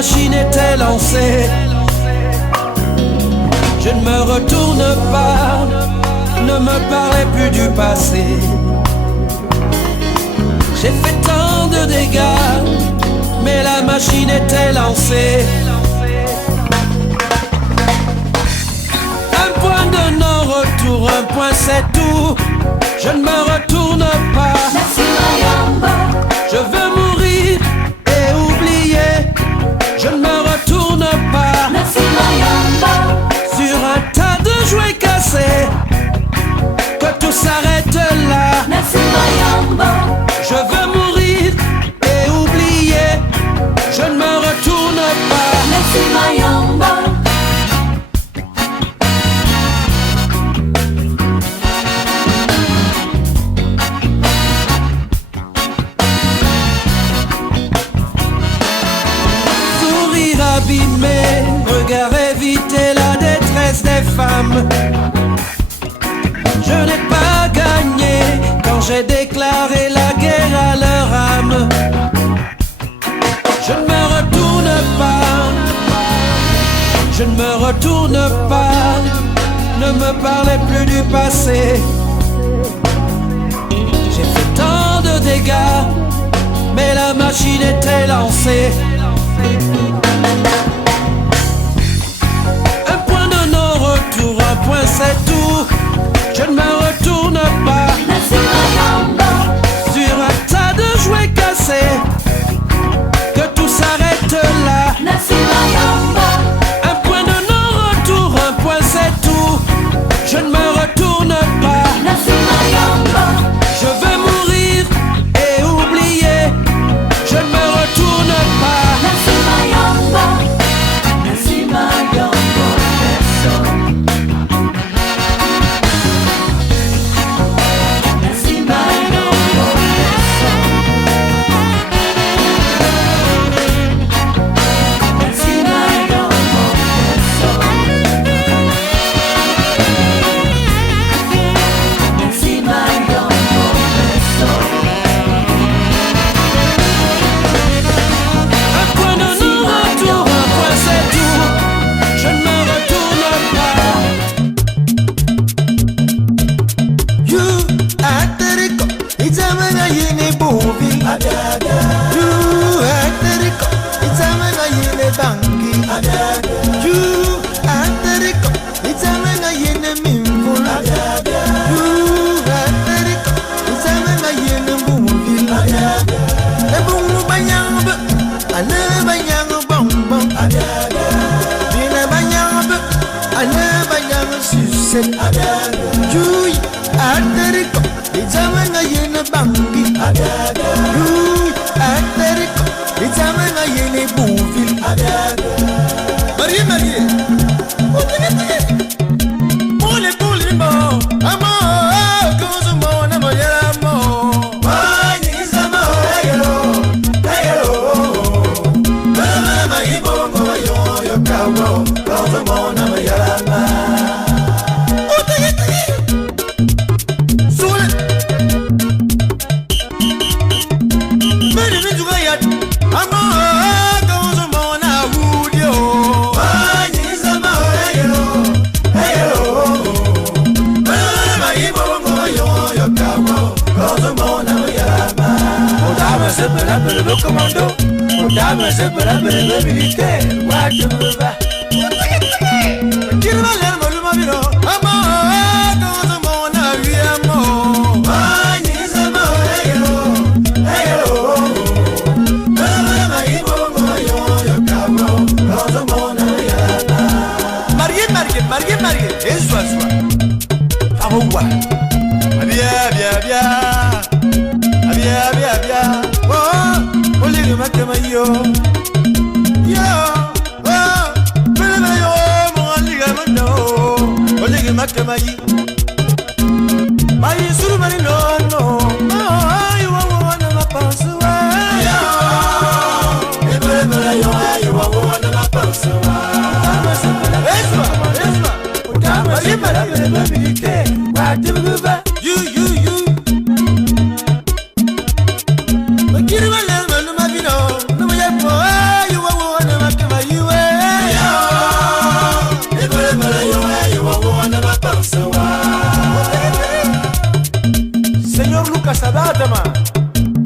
machine était lancée. Je ne me retourne pas, ne me parlez plus du passé. J'ai fait tant de dégâts, mais la machine était lancée. Un point de non-retour, un point c'est tout. Je ne me retourne pas. Je veux mourir et oublier. Je ne me retourne pas. Sur un tas de jouets cassés, que tout s'arrête là. Je veux mourir et oublier. Je ne me retourne pas. Sourire abîmé, regard évité, la détresse des femmes. Je n'ai pas gagné quand j'ai déclaré la guerre à leur âme. Je ne me retourne pas, je ne me retourne pas. Ne me parlez plus du passé. J'ai fait tant de dégâts, mais la machine était lancée. Un point de non-retour, un point c'est tout. Je ne me retourne pas. Sur un tas de jouets cassés, que tout s'arrête là. Un point de non-retour, un point c'est tout. Je ne me retourne pas. Je veux mourir et oublier. Je ne me retourne pas.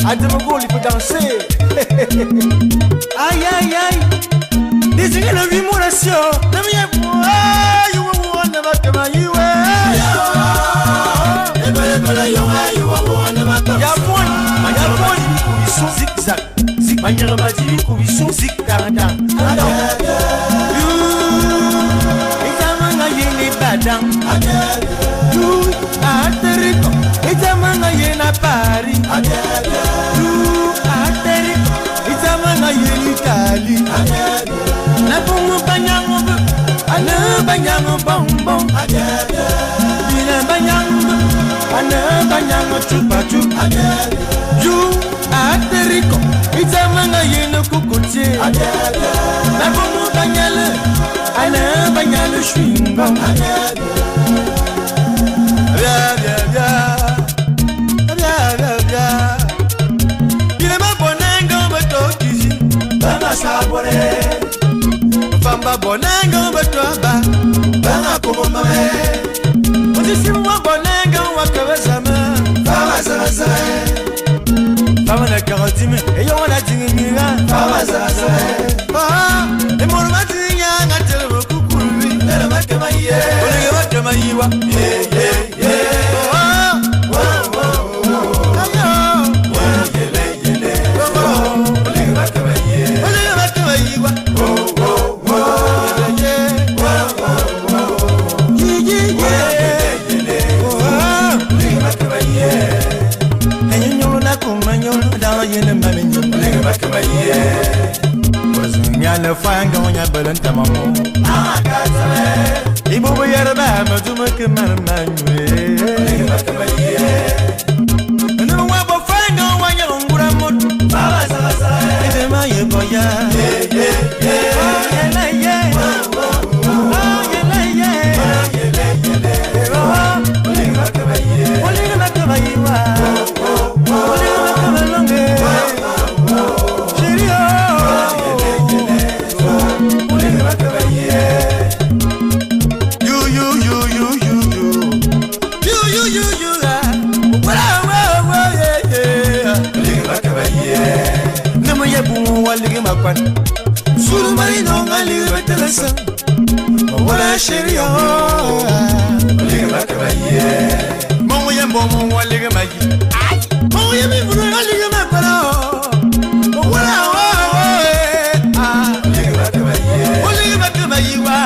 Ademogol, il faut danser. Aïe, aïe, aïe. Désigner le vie, mon nation. Zigzag, zig, manière badi, kubiso, zig, dang. Itamanga yene badang, you aterico. Itamanga yena pari, you aterico. Itamanga yene Italy, na bongo banyango, ana banyango bonbon, ina banyango, ana banyango chupa chupa, you aterico. Itamanga yene kukutie, na bongo banyale, ana banyale chewing-gum. Famba bonenga betwaba banga komomame Ozisi mwa bonenga wakabesama Fama zaza Fama na karotime eyo wana tinginga Fama zaza E morma tinga ngatele mokukulubi Nele makema iye Olege makema iwa Le fanga on ya belanta mamo Ibu bayar ba maduma ke marmanwe Nana wa bo fanga wa ya ngura mot Baba sala Ide ma ye boya Sulu marino ngali wetelesa Wala sheria Liga makabaye Mongo yembo mongo liga magi Mongo yemi bulu liga makala Wala Liga makabaye Liga makabaye wa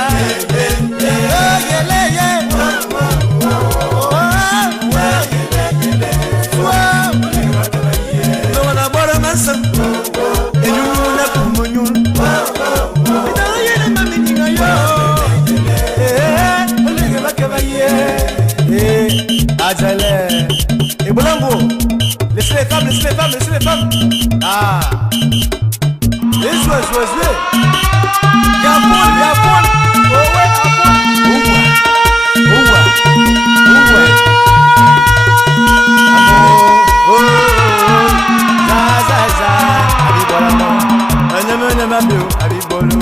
Adjale et Bolambo, laissez les femmes. Ah, les joueurs. Gabon, oh ouais, Zaza, Abibolamo, Abibolo.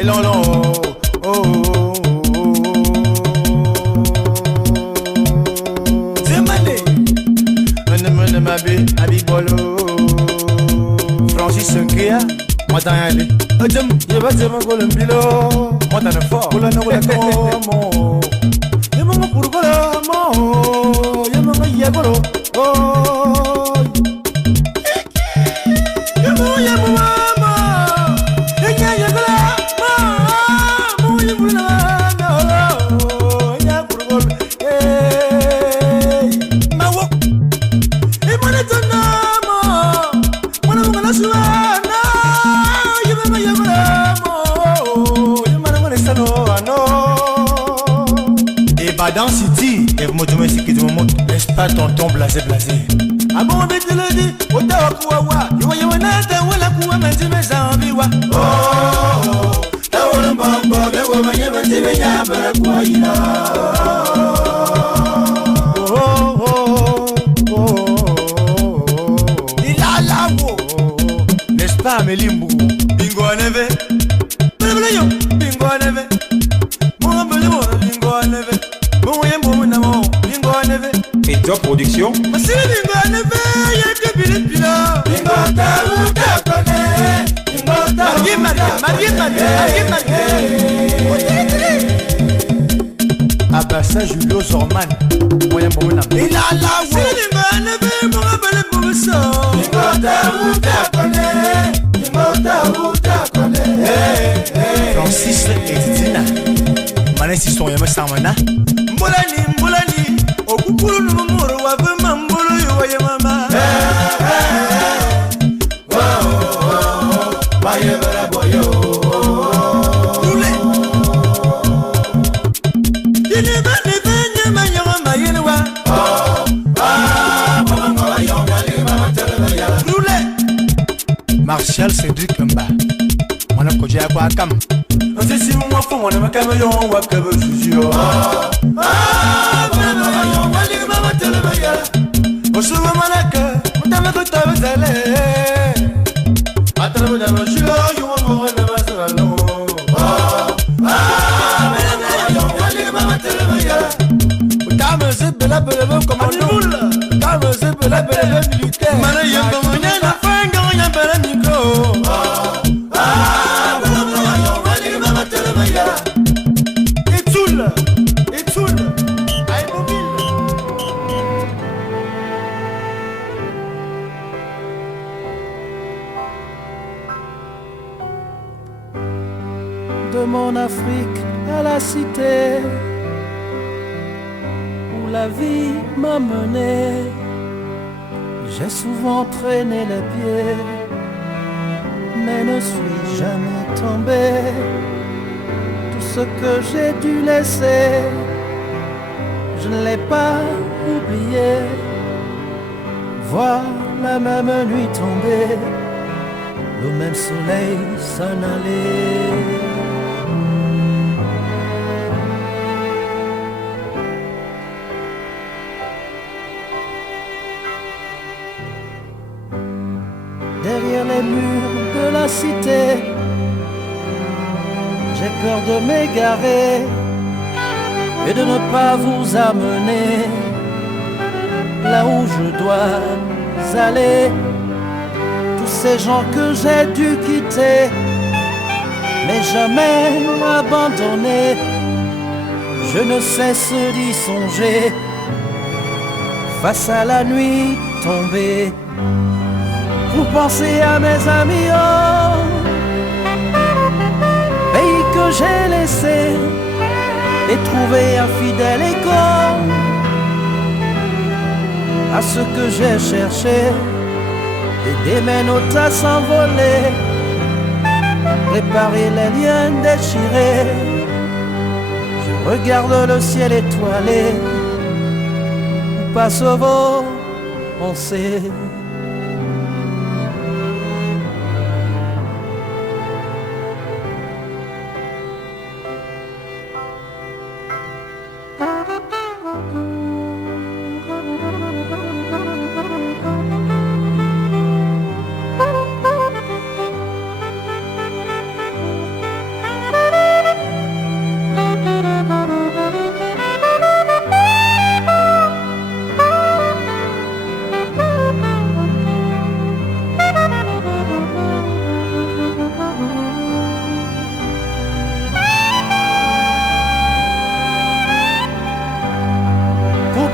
Et l'on. Abibolo Francis Nkea Mwata yale Ajem Yeba jema kolembilo Mwata ne fort Kula ne wala komo Yema nga puru kola mo Yema nga yegoro Yema mama Yenya yegola Mo yebulu na Yenya puru kola Mawo Dans City, Eve Motomesi qui te montre, n'est-ce pas tonton blasé? Ah bon, mais tu le dis, Otawa Kuawa, Yowanata, Walla Kua, Mazime Zambiwa. Oh, Tawon Bamba, the woman never did a Yabaraquaina. Il a la voix, n'est-ce pas, Melimbu? Bingo à neve, bingo à neve, mon bingo à neve. Bingo Top Production. Abassa Julio Zorman. Moyen pour moi. Il a la Francis et Tina. Manesi son yama samana. Mbulani okukulu numuru wa vema mbulu yuwa ya mama. Baye bala boyo. Ule. Dine bane venye manyo mayelwa. Mama yonga le mama telebaya. Ule. Martial Cédric Mba. Mwana koja kwa akam. Sisi mwa fo mwana makama yo wa kabo jujio. Mama yonga le mama telebaya. Osuwa malaka, mutama kutawe zale. Atrabo da mashilo yo mo na masalo. Mama yonga le mama telebaya. Utama zebela bela commando. Utama zebela bela militaire. Mana yamba mwana na fanga ya bela micro. De mon Afrique à la cité où la vie m'a mené, j'ai souvent traîné les pieds, mais ne suis jamais tombé. Tout ce que j'ai dû laisser, je ne l'ai pas oublié. Voir la même nuit tomber, le même soleil s'en aller. Derrière les murs de la cité, j'ai peur de m'égarer et de ne pas vous amener là où je dois aller. Tous ces gens que j'ai dû quitter, mais jamais abandonner, je ne cesse d'y songer. Face à la nuit tombée, vous pensez à mes amis, oh, pays que j'ai laissé et trouvé un fidèle écho à ce que j'ai cherché. Aider mes notes à s'envoler, réparer les liens déchirés. Je regarde le ciel étoilé où passent vos pensées.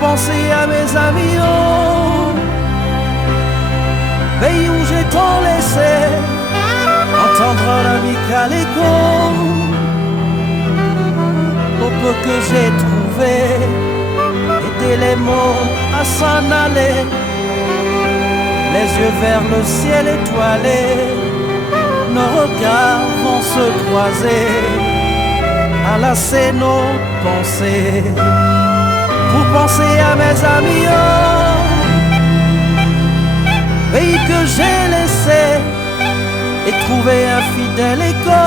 Pensez à mes amis, oh, pays où j'ai tant laissé entendre l'amical écho au peu que j'ai trouvé, aider les mots à s'en aller, les yeux vers le ciel étoilé, nos regards vont se croiser, enlacer nos pensées. Vous pensez à mes amis, oh, pays que j'ai laissé et trouvé un fidèle écho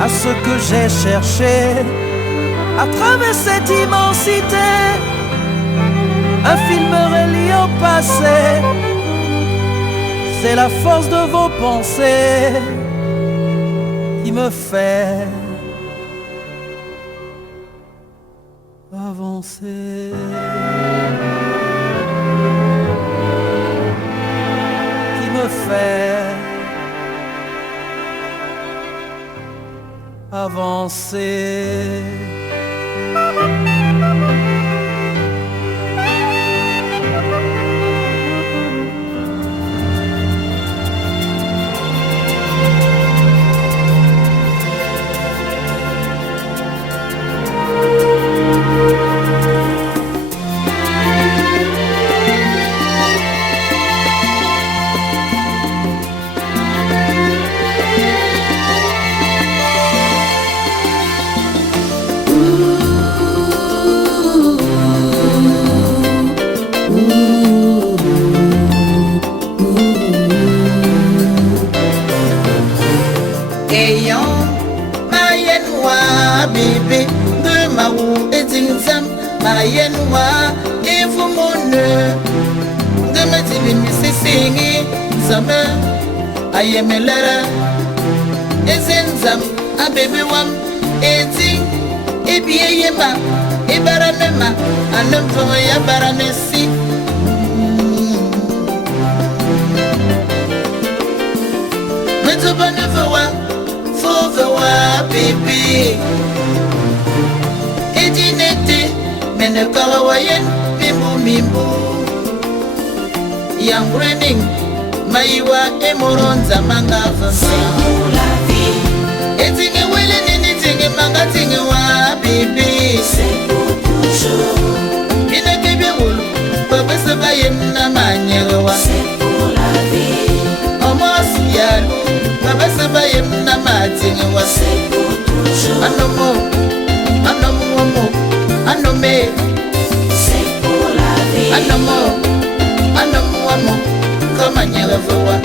à ce que j'ai cherché à travers cette immensité. Un film relié au passé, c'est la force de vos pensées qui me fait avancer. Qui me fait avancer. Mayenwa evumone ngamazili misisingi zame ayemelera ezenzam abebewam eti ebiyema ibaramema anemvo ya baramesi metobane fowa baby edinete menekara wayen mimbu yang running maiwa emoronza mangava c'est pour la vie etinge wele nini tinge manga tinge wa bibi c'est pour toujours ina kebe wulu babese bayem na manyega wa c'est pour la vie omos yal babese bayem na matinge wa c'est pour toujours anomo c'est pour la vie. Anomo, comme un yérevoa.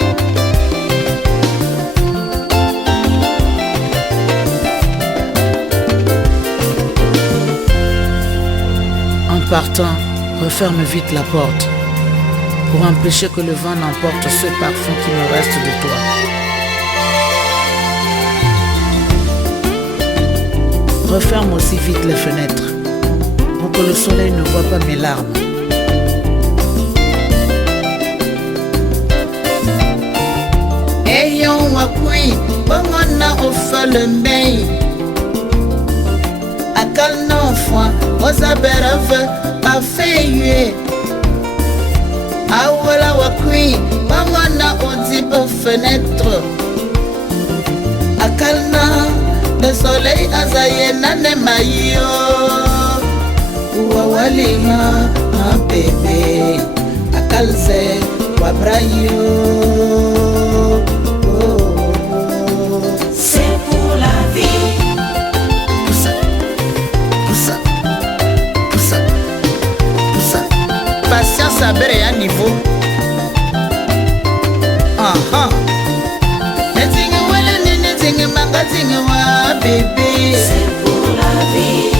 En partant, referme vite la porte pour empêcher que le vent n'emporte ce parfum qui me reste de toi. Referme aussi vite les fenêtres pour que le soleil ne voie pas mes larmes. Ayons appris, on a offert le mail. À quel enfant, aux aberraves, à faire. Ah voilà, appris, on a dit pour fenêtre. À quel nom, le soleil a zaïe, n'en maillot. Wawalinga, ma bébé, akalze, wabrayo. C'est pour la vie. Poussa. Patience à bel et à niveau. Bébé, c'est pour la vie.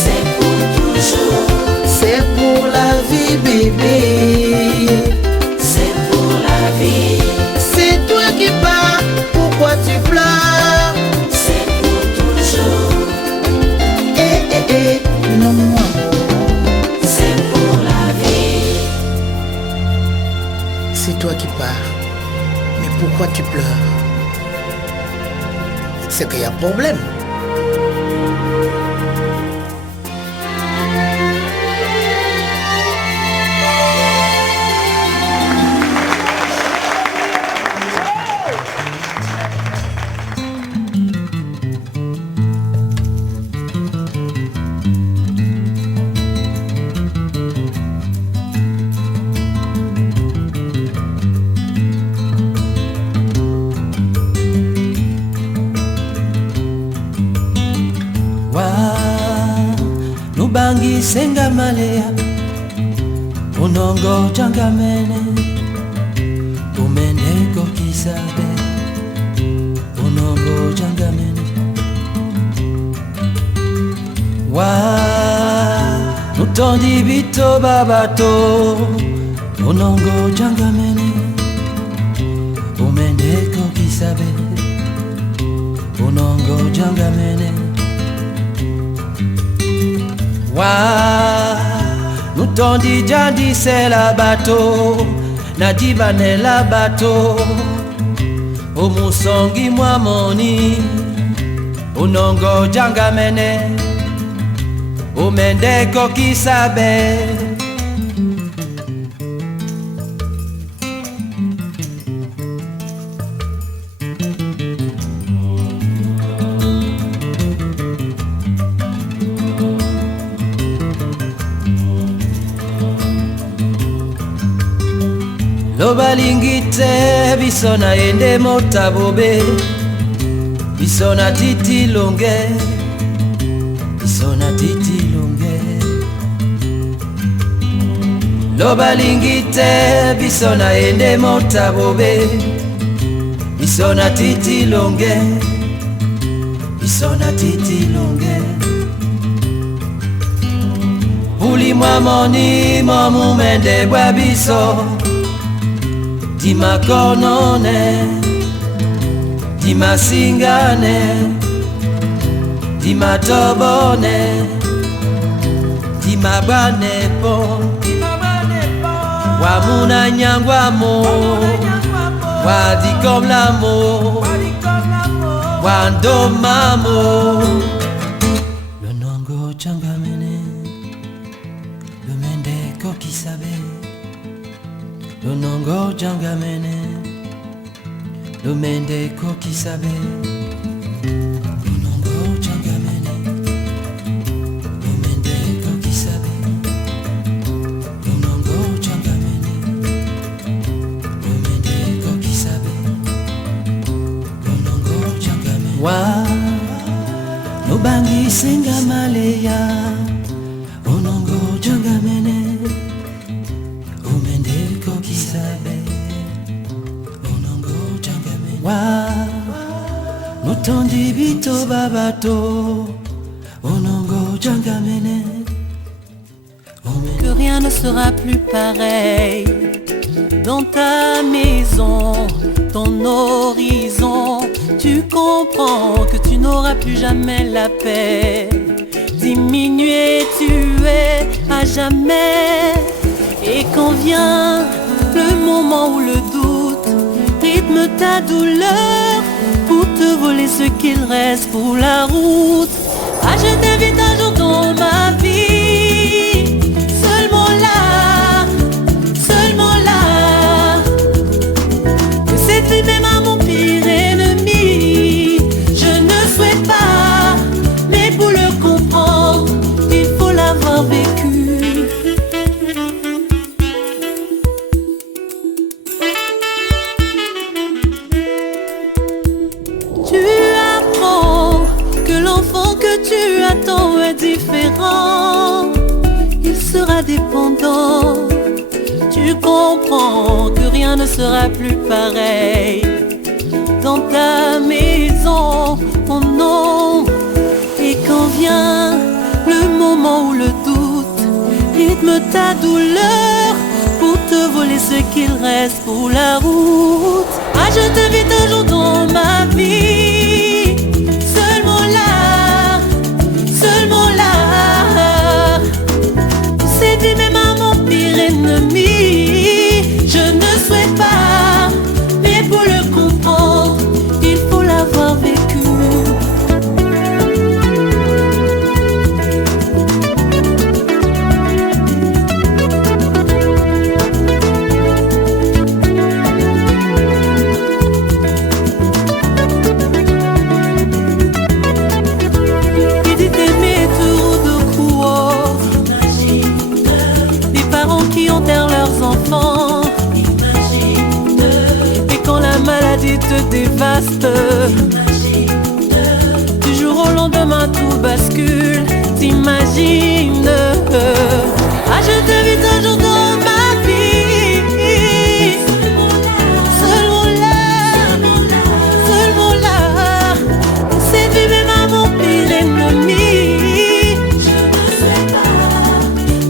C'est pour toujours. C'est pour la vie. C'est pour toujours. C'est pour la vie. Pourquoi tu pleures? C'est qu'il y a problème. Nubangi senga malea Unongo jangamene Umeneko kisabe Unongo jangamene Wa Nutondi bito babato Unongo jangamene Umeneko kisabe Unongo jangamene Wa Nutondi jadi c'est la bateau Nadibane la bateau Omusongi mwa moni Unongo jangamene Umendeko kisabe Lobalingite bisona ende motabobe Bisona titi longe Bisona titi longe Lobalingite bisona ende motabobe Bisona titi longe Bisona titi longe Uli mwamoni mamu mende wabiso Dima konone, dima singane, dima tobone, dima banepo, wa muna nyangwa mo, wa dikom la mo, wa ndoma mo. Le nongo changamene, le mende kokisabe. Le nongo jangamene Le mende kokisabe Le nongo jangamene Le mende kokisabe Le nongo jangamene Le mende kokisabe Le nongo jangamene Wa Nubangi senga maleya Le nongo jangamene Wa Mutondi bito babato Onongo jangamene Que rien ne sera plus pareil dans ta maison, ton horizon. Tu comprends que tu n'auras plus jamais la paix. Diminué, tu es à jamais. Et quand vient le moment où le doute rythme ta douleur pour te voler ce qu'il reste pour la route. Ah, je t'invite un jour dans ma vie, seulement là, que cette vie même à mon pire ennemi. Je ne souhaite pas, mais pour le comprendre, il faut l'avoir vécu. Il sera dépendant. Tu comprends que rien ne sera plus pareil dans ta maison, oh non. Et quand vient le moment où le doute rythme ta douleur pour te voler ce qu'il reste pour la route. Ah, je t'invite un jour dans ma vie, seulement là, c'est dit même à mon pire ennemi. Je ne souhaite pas, mais pour le comprendre, il faut l'avoir vécu. Imagine, et quand la maladie te dévaste, imagine, du jour au lendemain toi tout bascule. T'imagines, ah je t'invite un jour dans ma vie. Seulement là, seulement là, seulement là, seulement là. C'est tu même à mon pire ennemi. Je ne souhaite pas,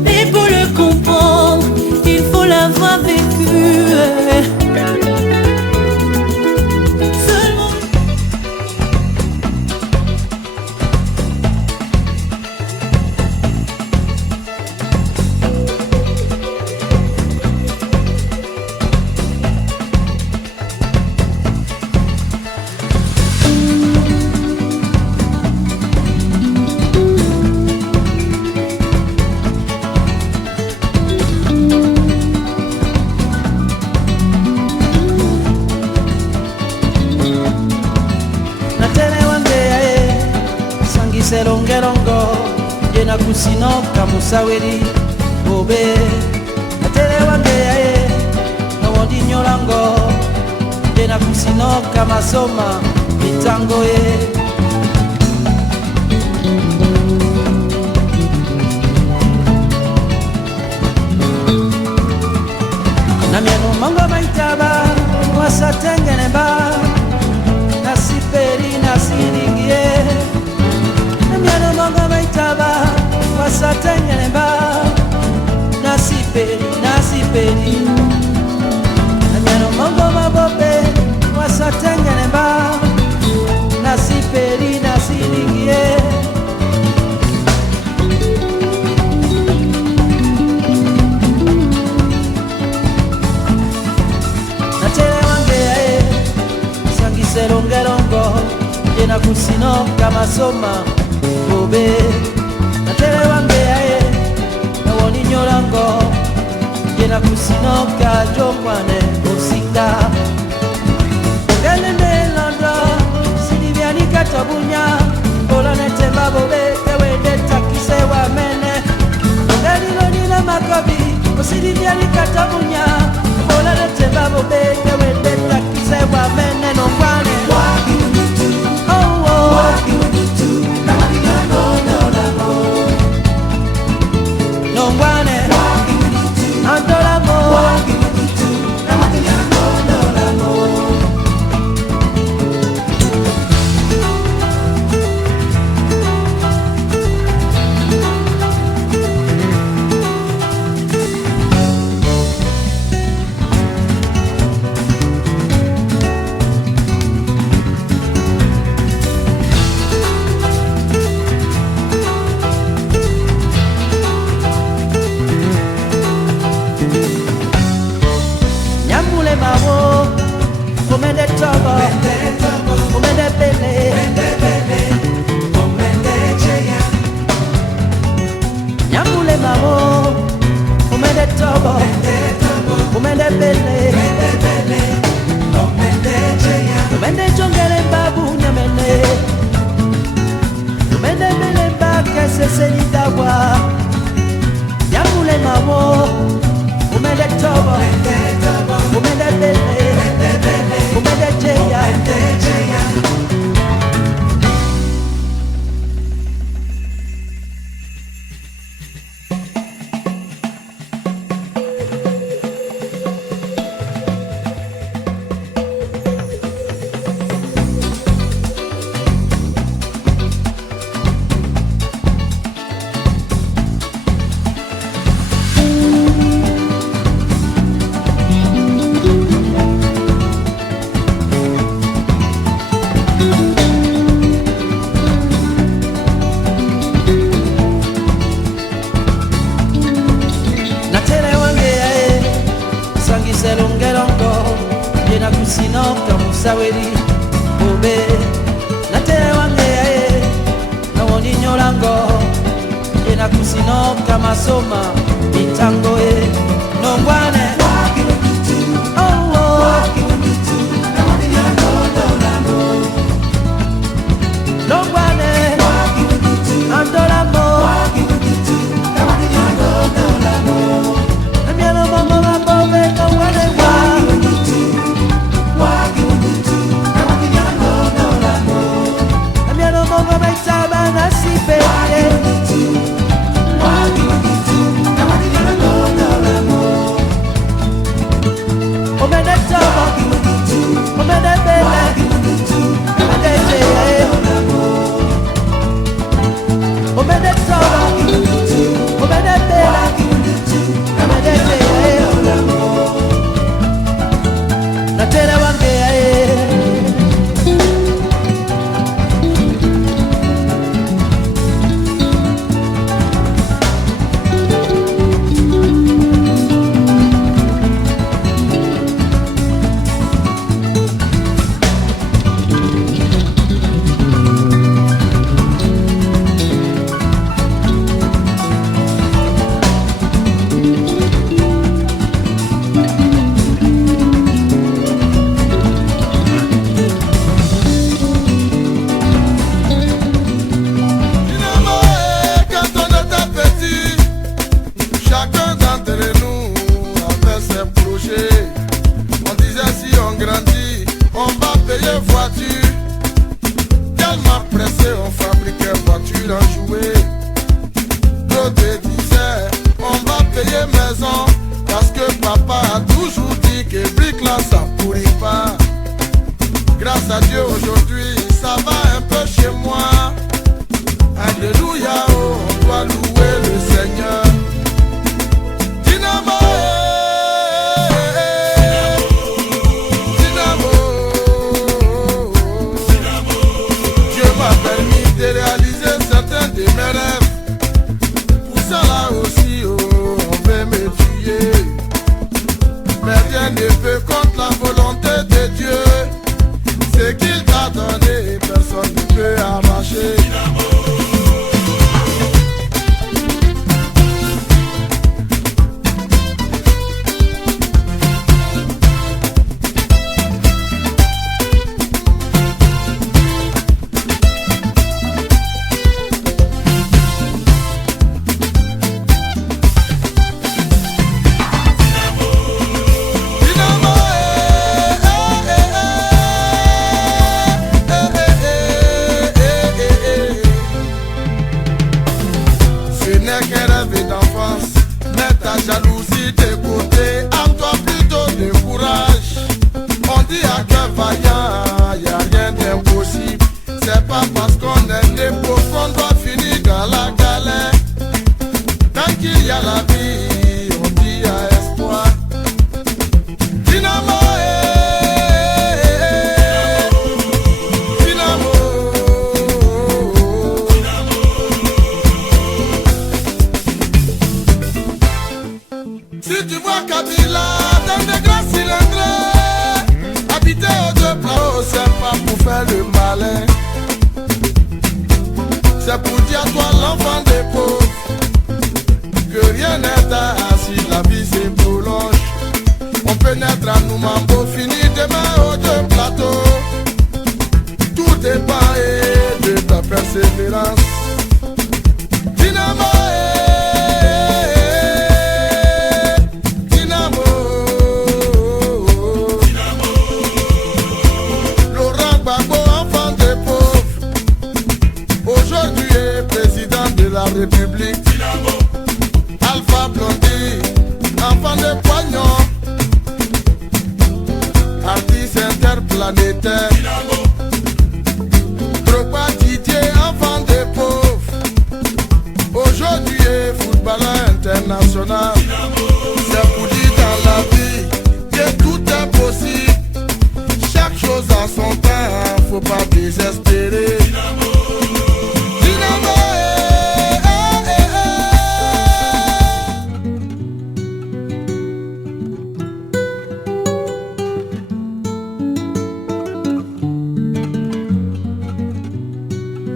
mais pour le comprendre, il faut l'avoir vécu. Kusinoka musaweri bobe atele wange yae nowondi nyolango dena kusinoka masoma mitango ye namyano mango maitaba wasatengene ba nasiperi nasiringie namyano mango maitaba wasatengene ba nasiperi nasiperi namyano mongo mabobe wasatengene ba nasiperi nasiringie natele wange yae sangise longelongo dena kusinoka masoma bobe natele wange yae nawoni nyolango dena kusinoka jongwane osika elene londo silivyani katabunya mbola netemba bobe tewende takise wamene elilonile makobi osilivyani katabunya mbola netemba bobe tewende takise wamene nongwane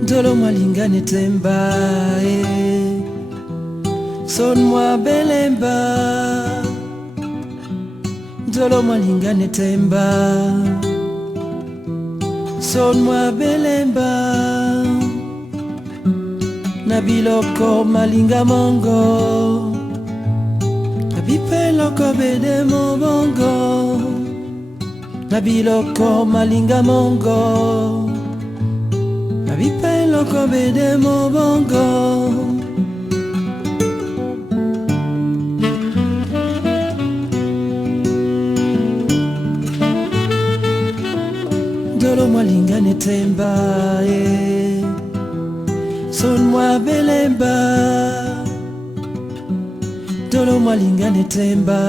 Dolo malingane temba, sonne-moi belemba. Dolo malingane temba, sonne-moi belemba. Nabiloko malinga mongo, nabipeloko bede mobongo. Nabiloko malinga mongo, nabipeloko lokobe de mobongo Dolo mwalinga netemba Sonne-moi belemba Dolo mwalinga netemba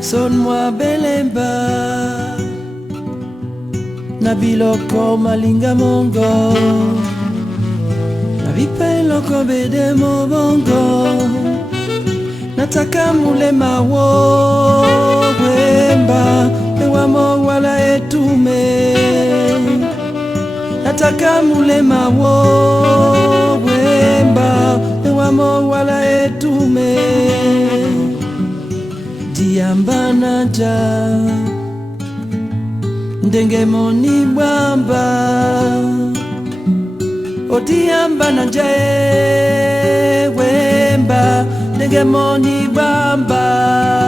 Sonne-moi belemba Nabiloko malinga mongo Nabipeloko bede mobongo Nataka mulema wo wemba Ewamo wala etume Nataka mulema wo wemba Ewamo wala etume Diamba naja Ndenge moni bamba Odiamba naja wemba Ndenge moni bamba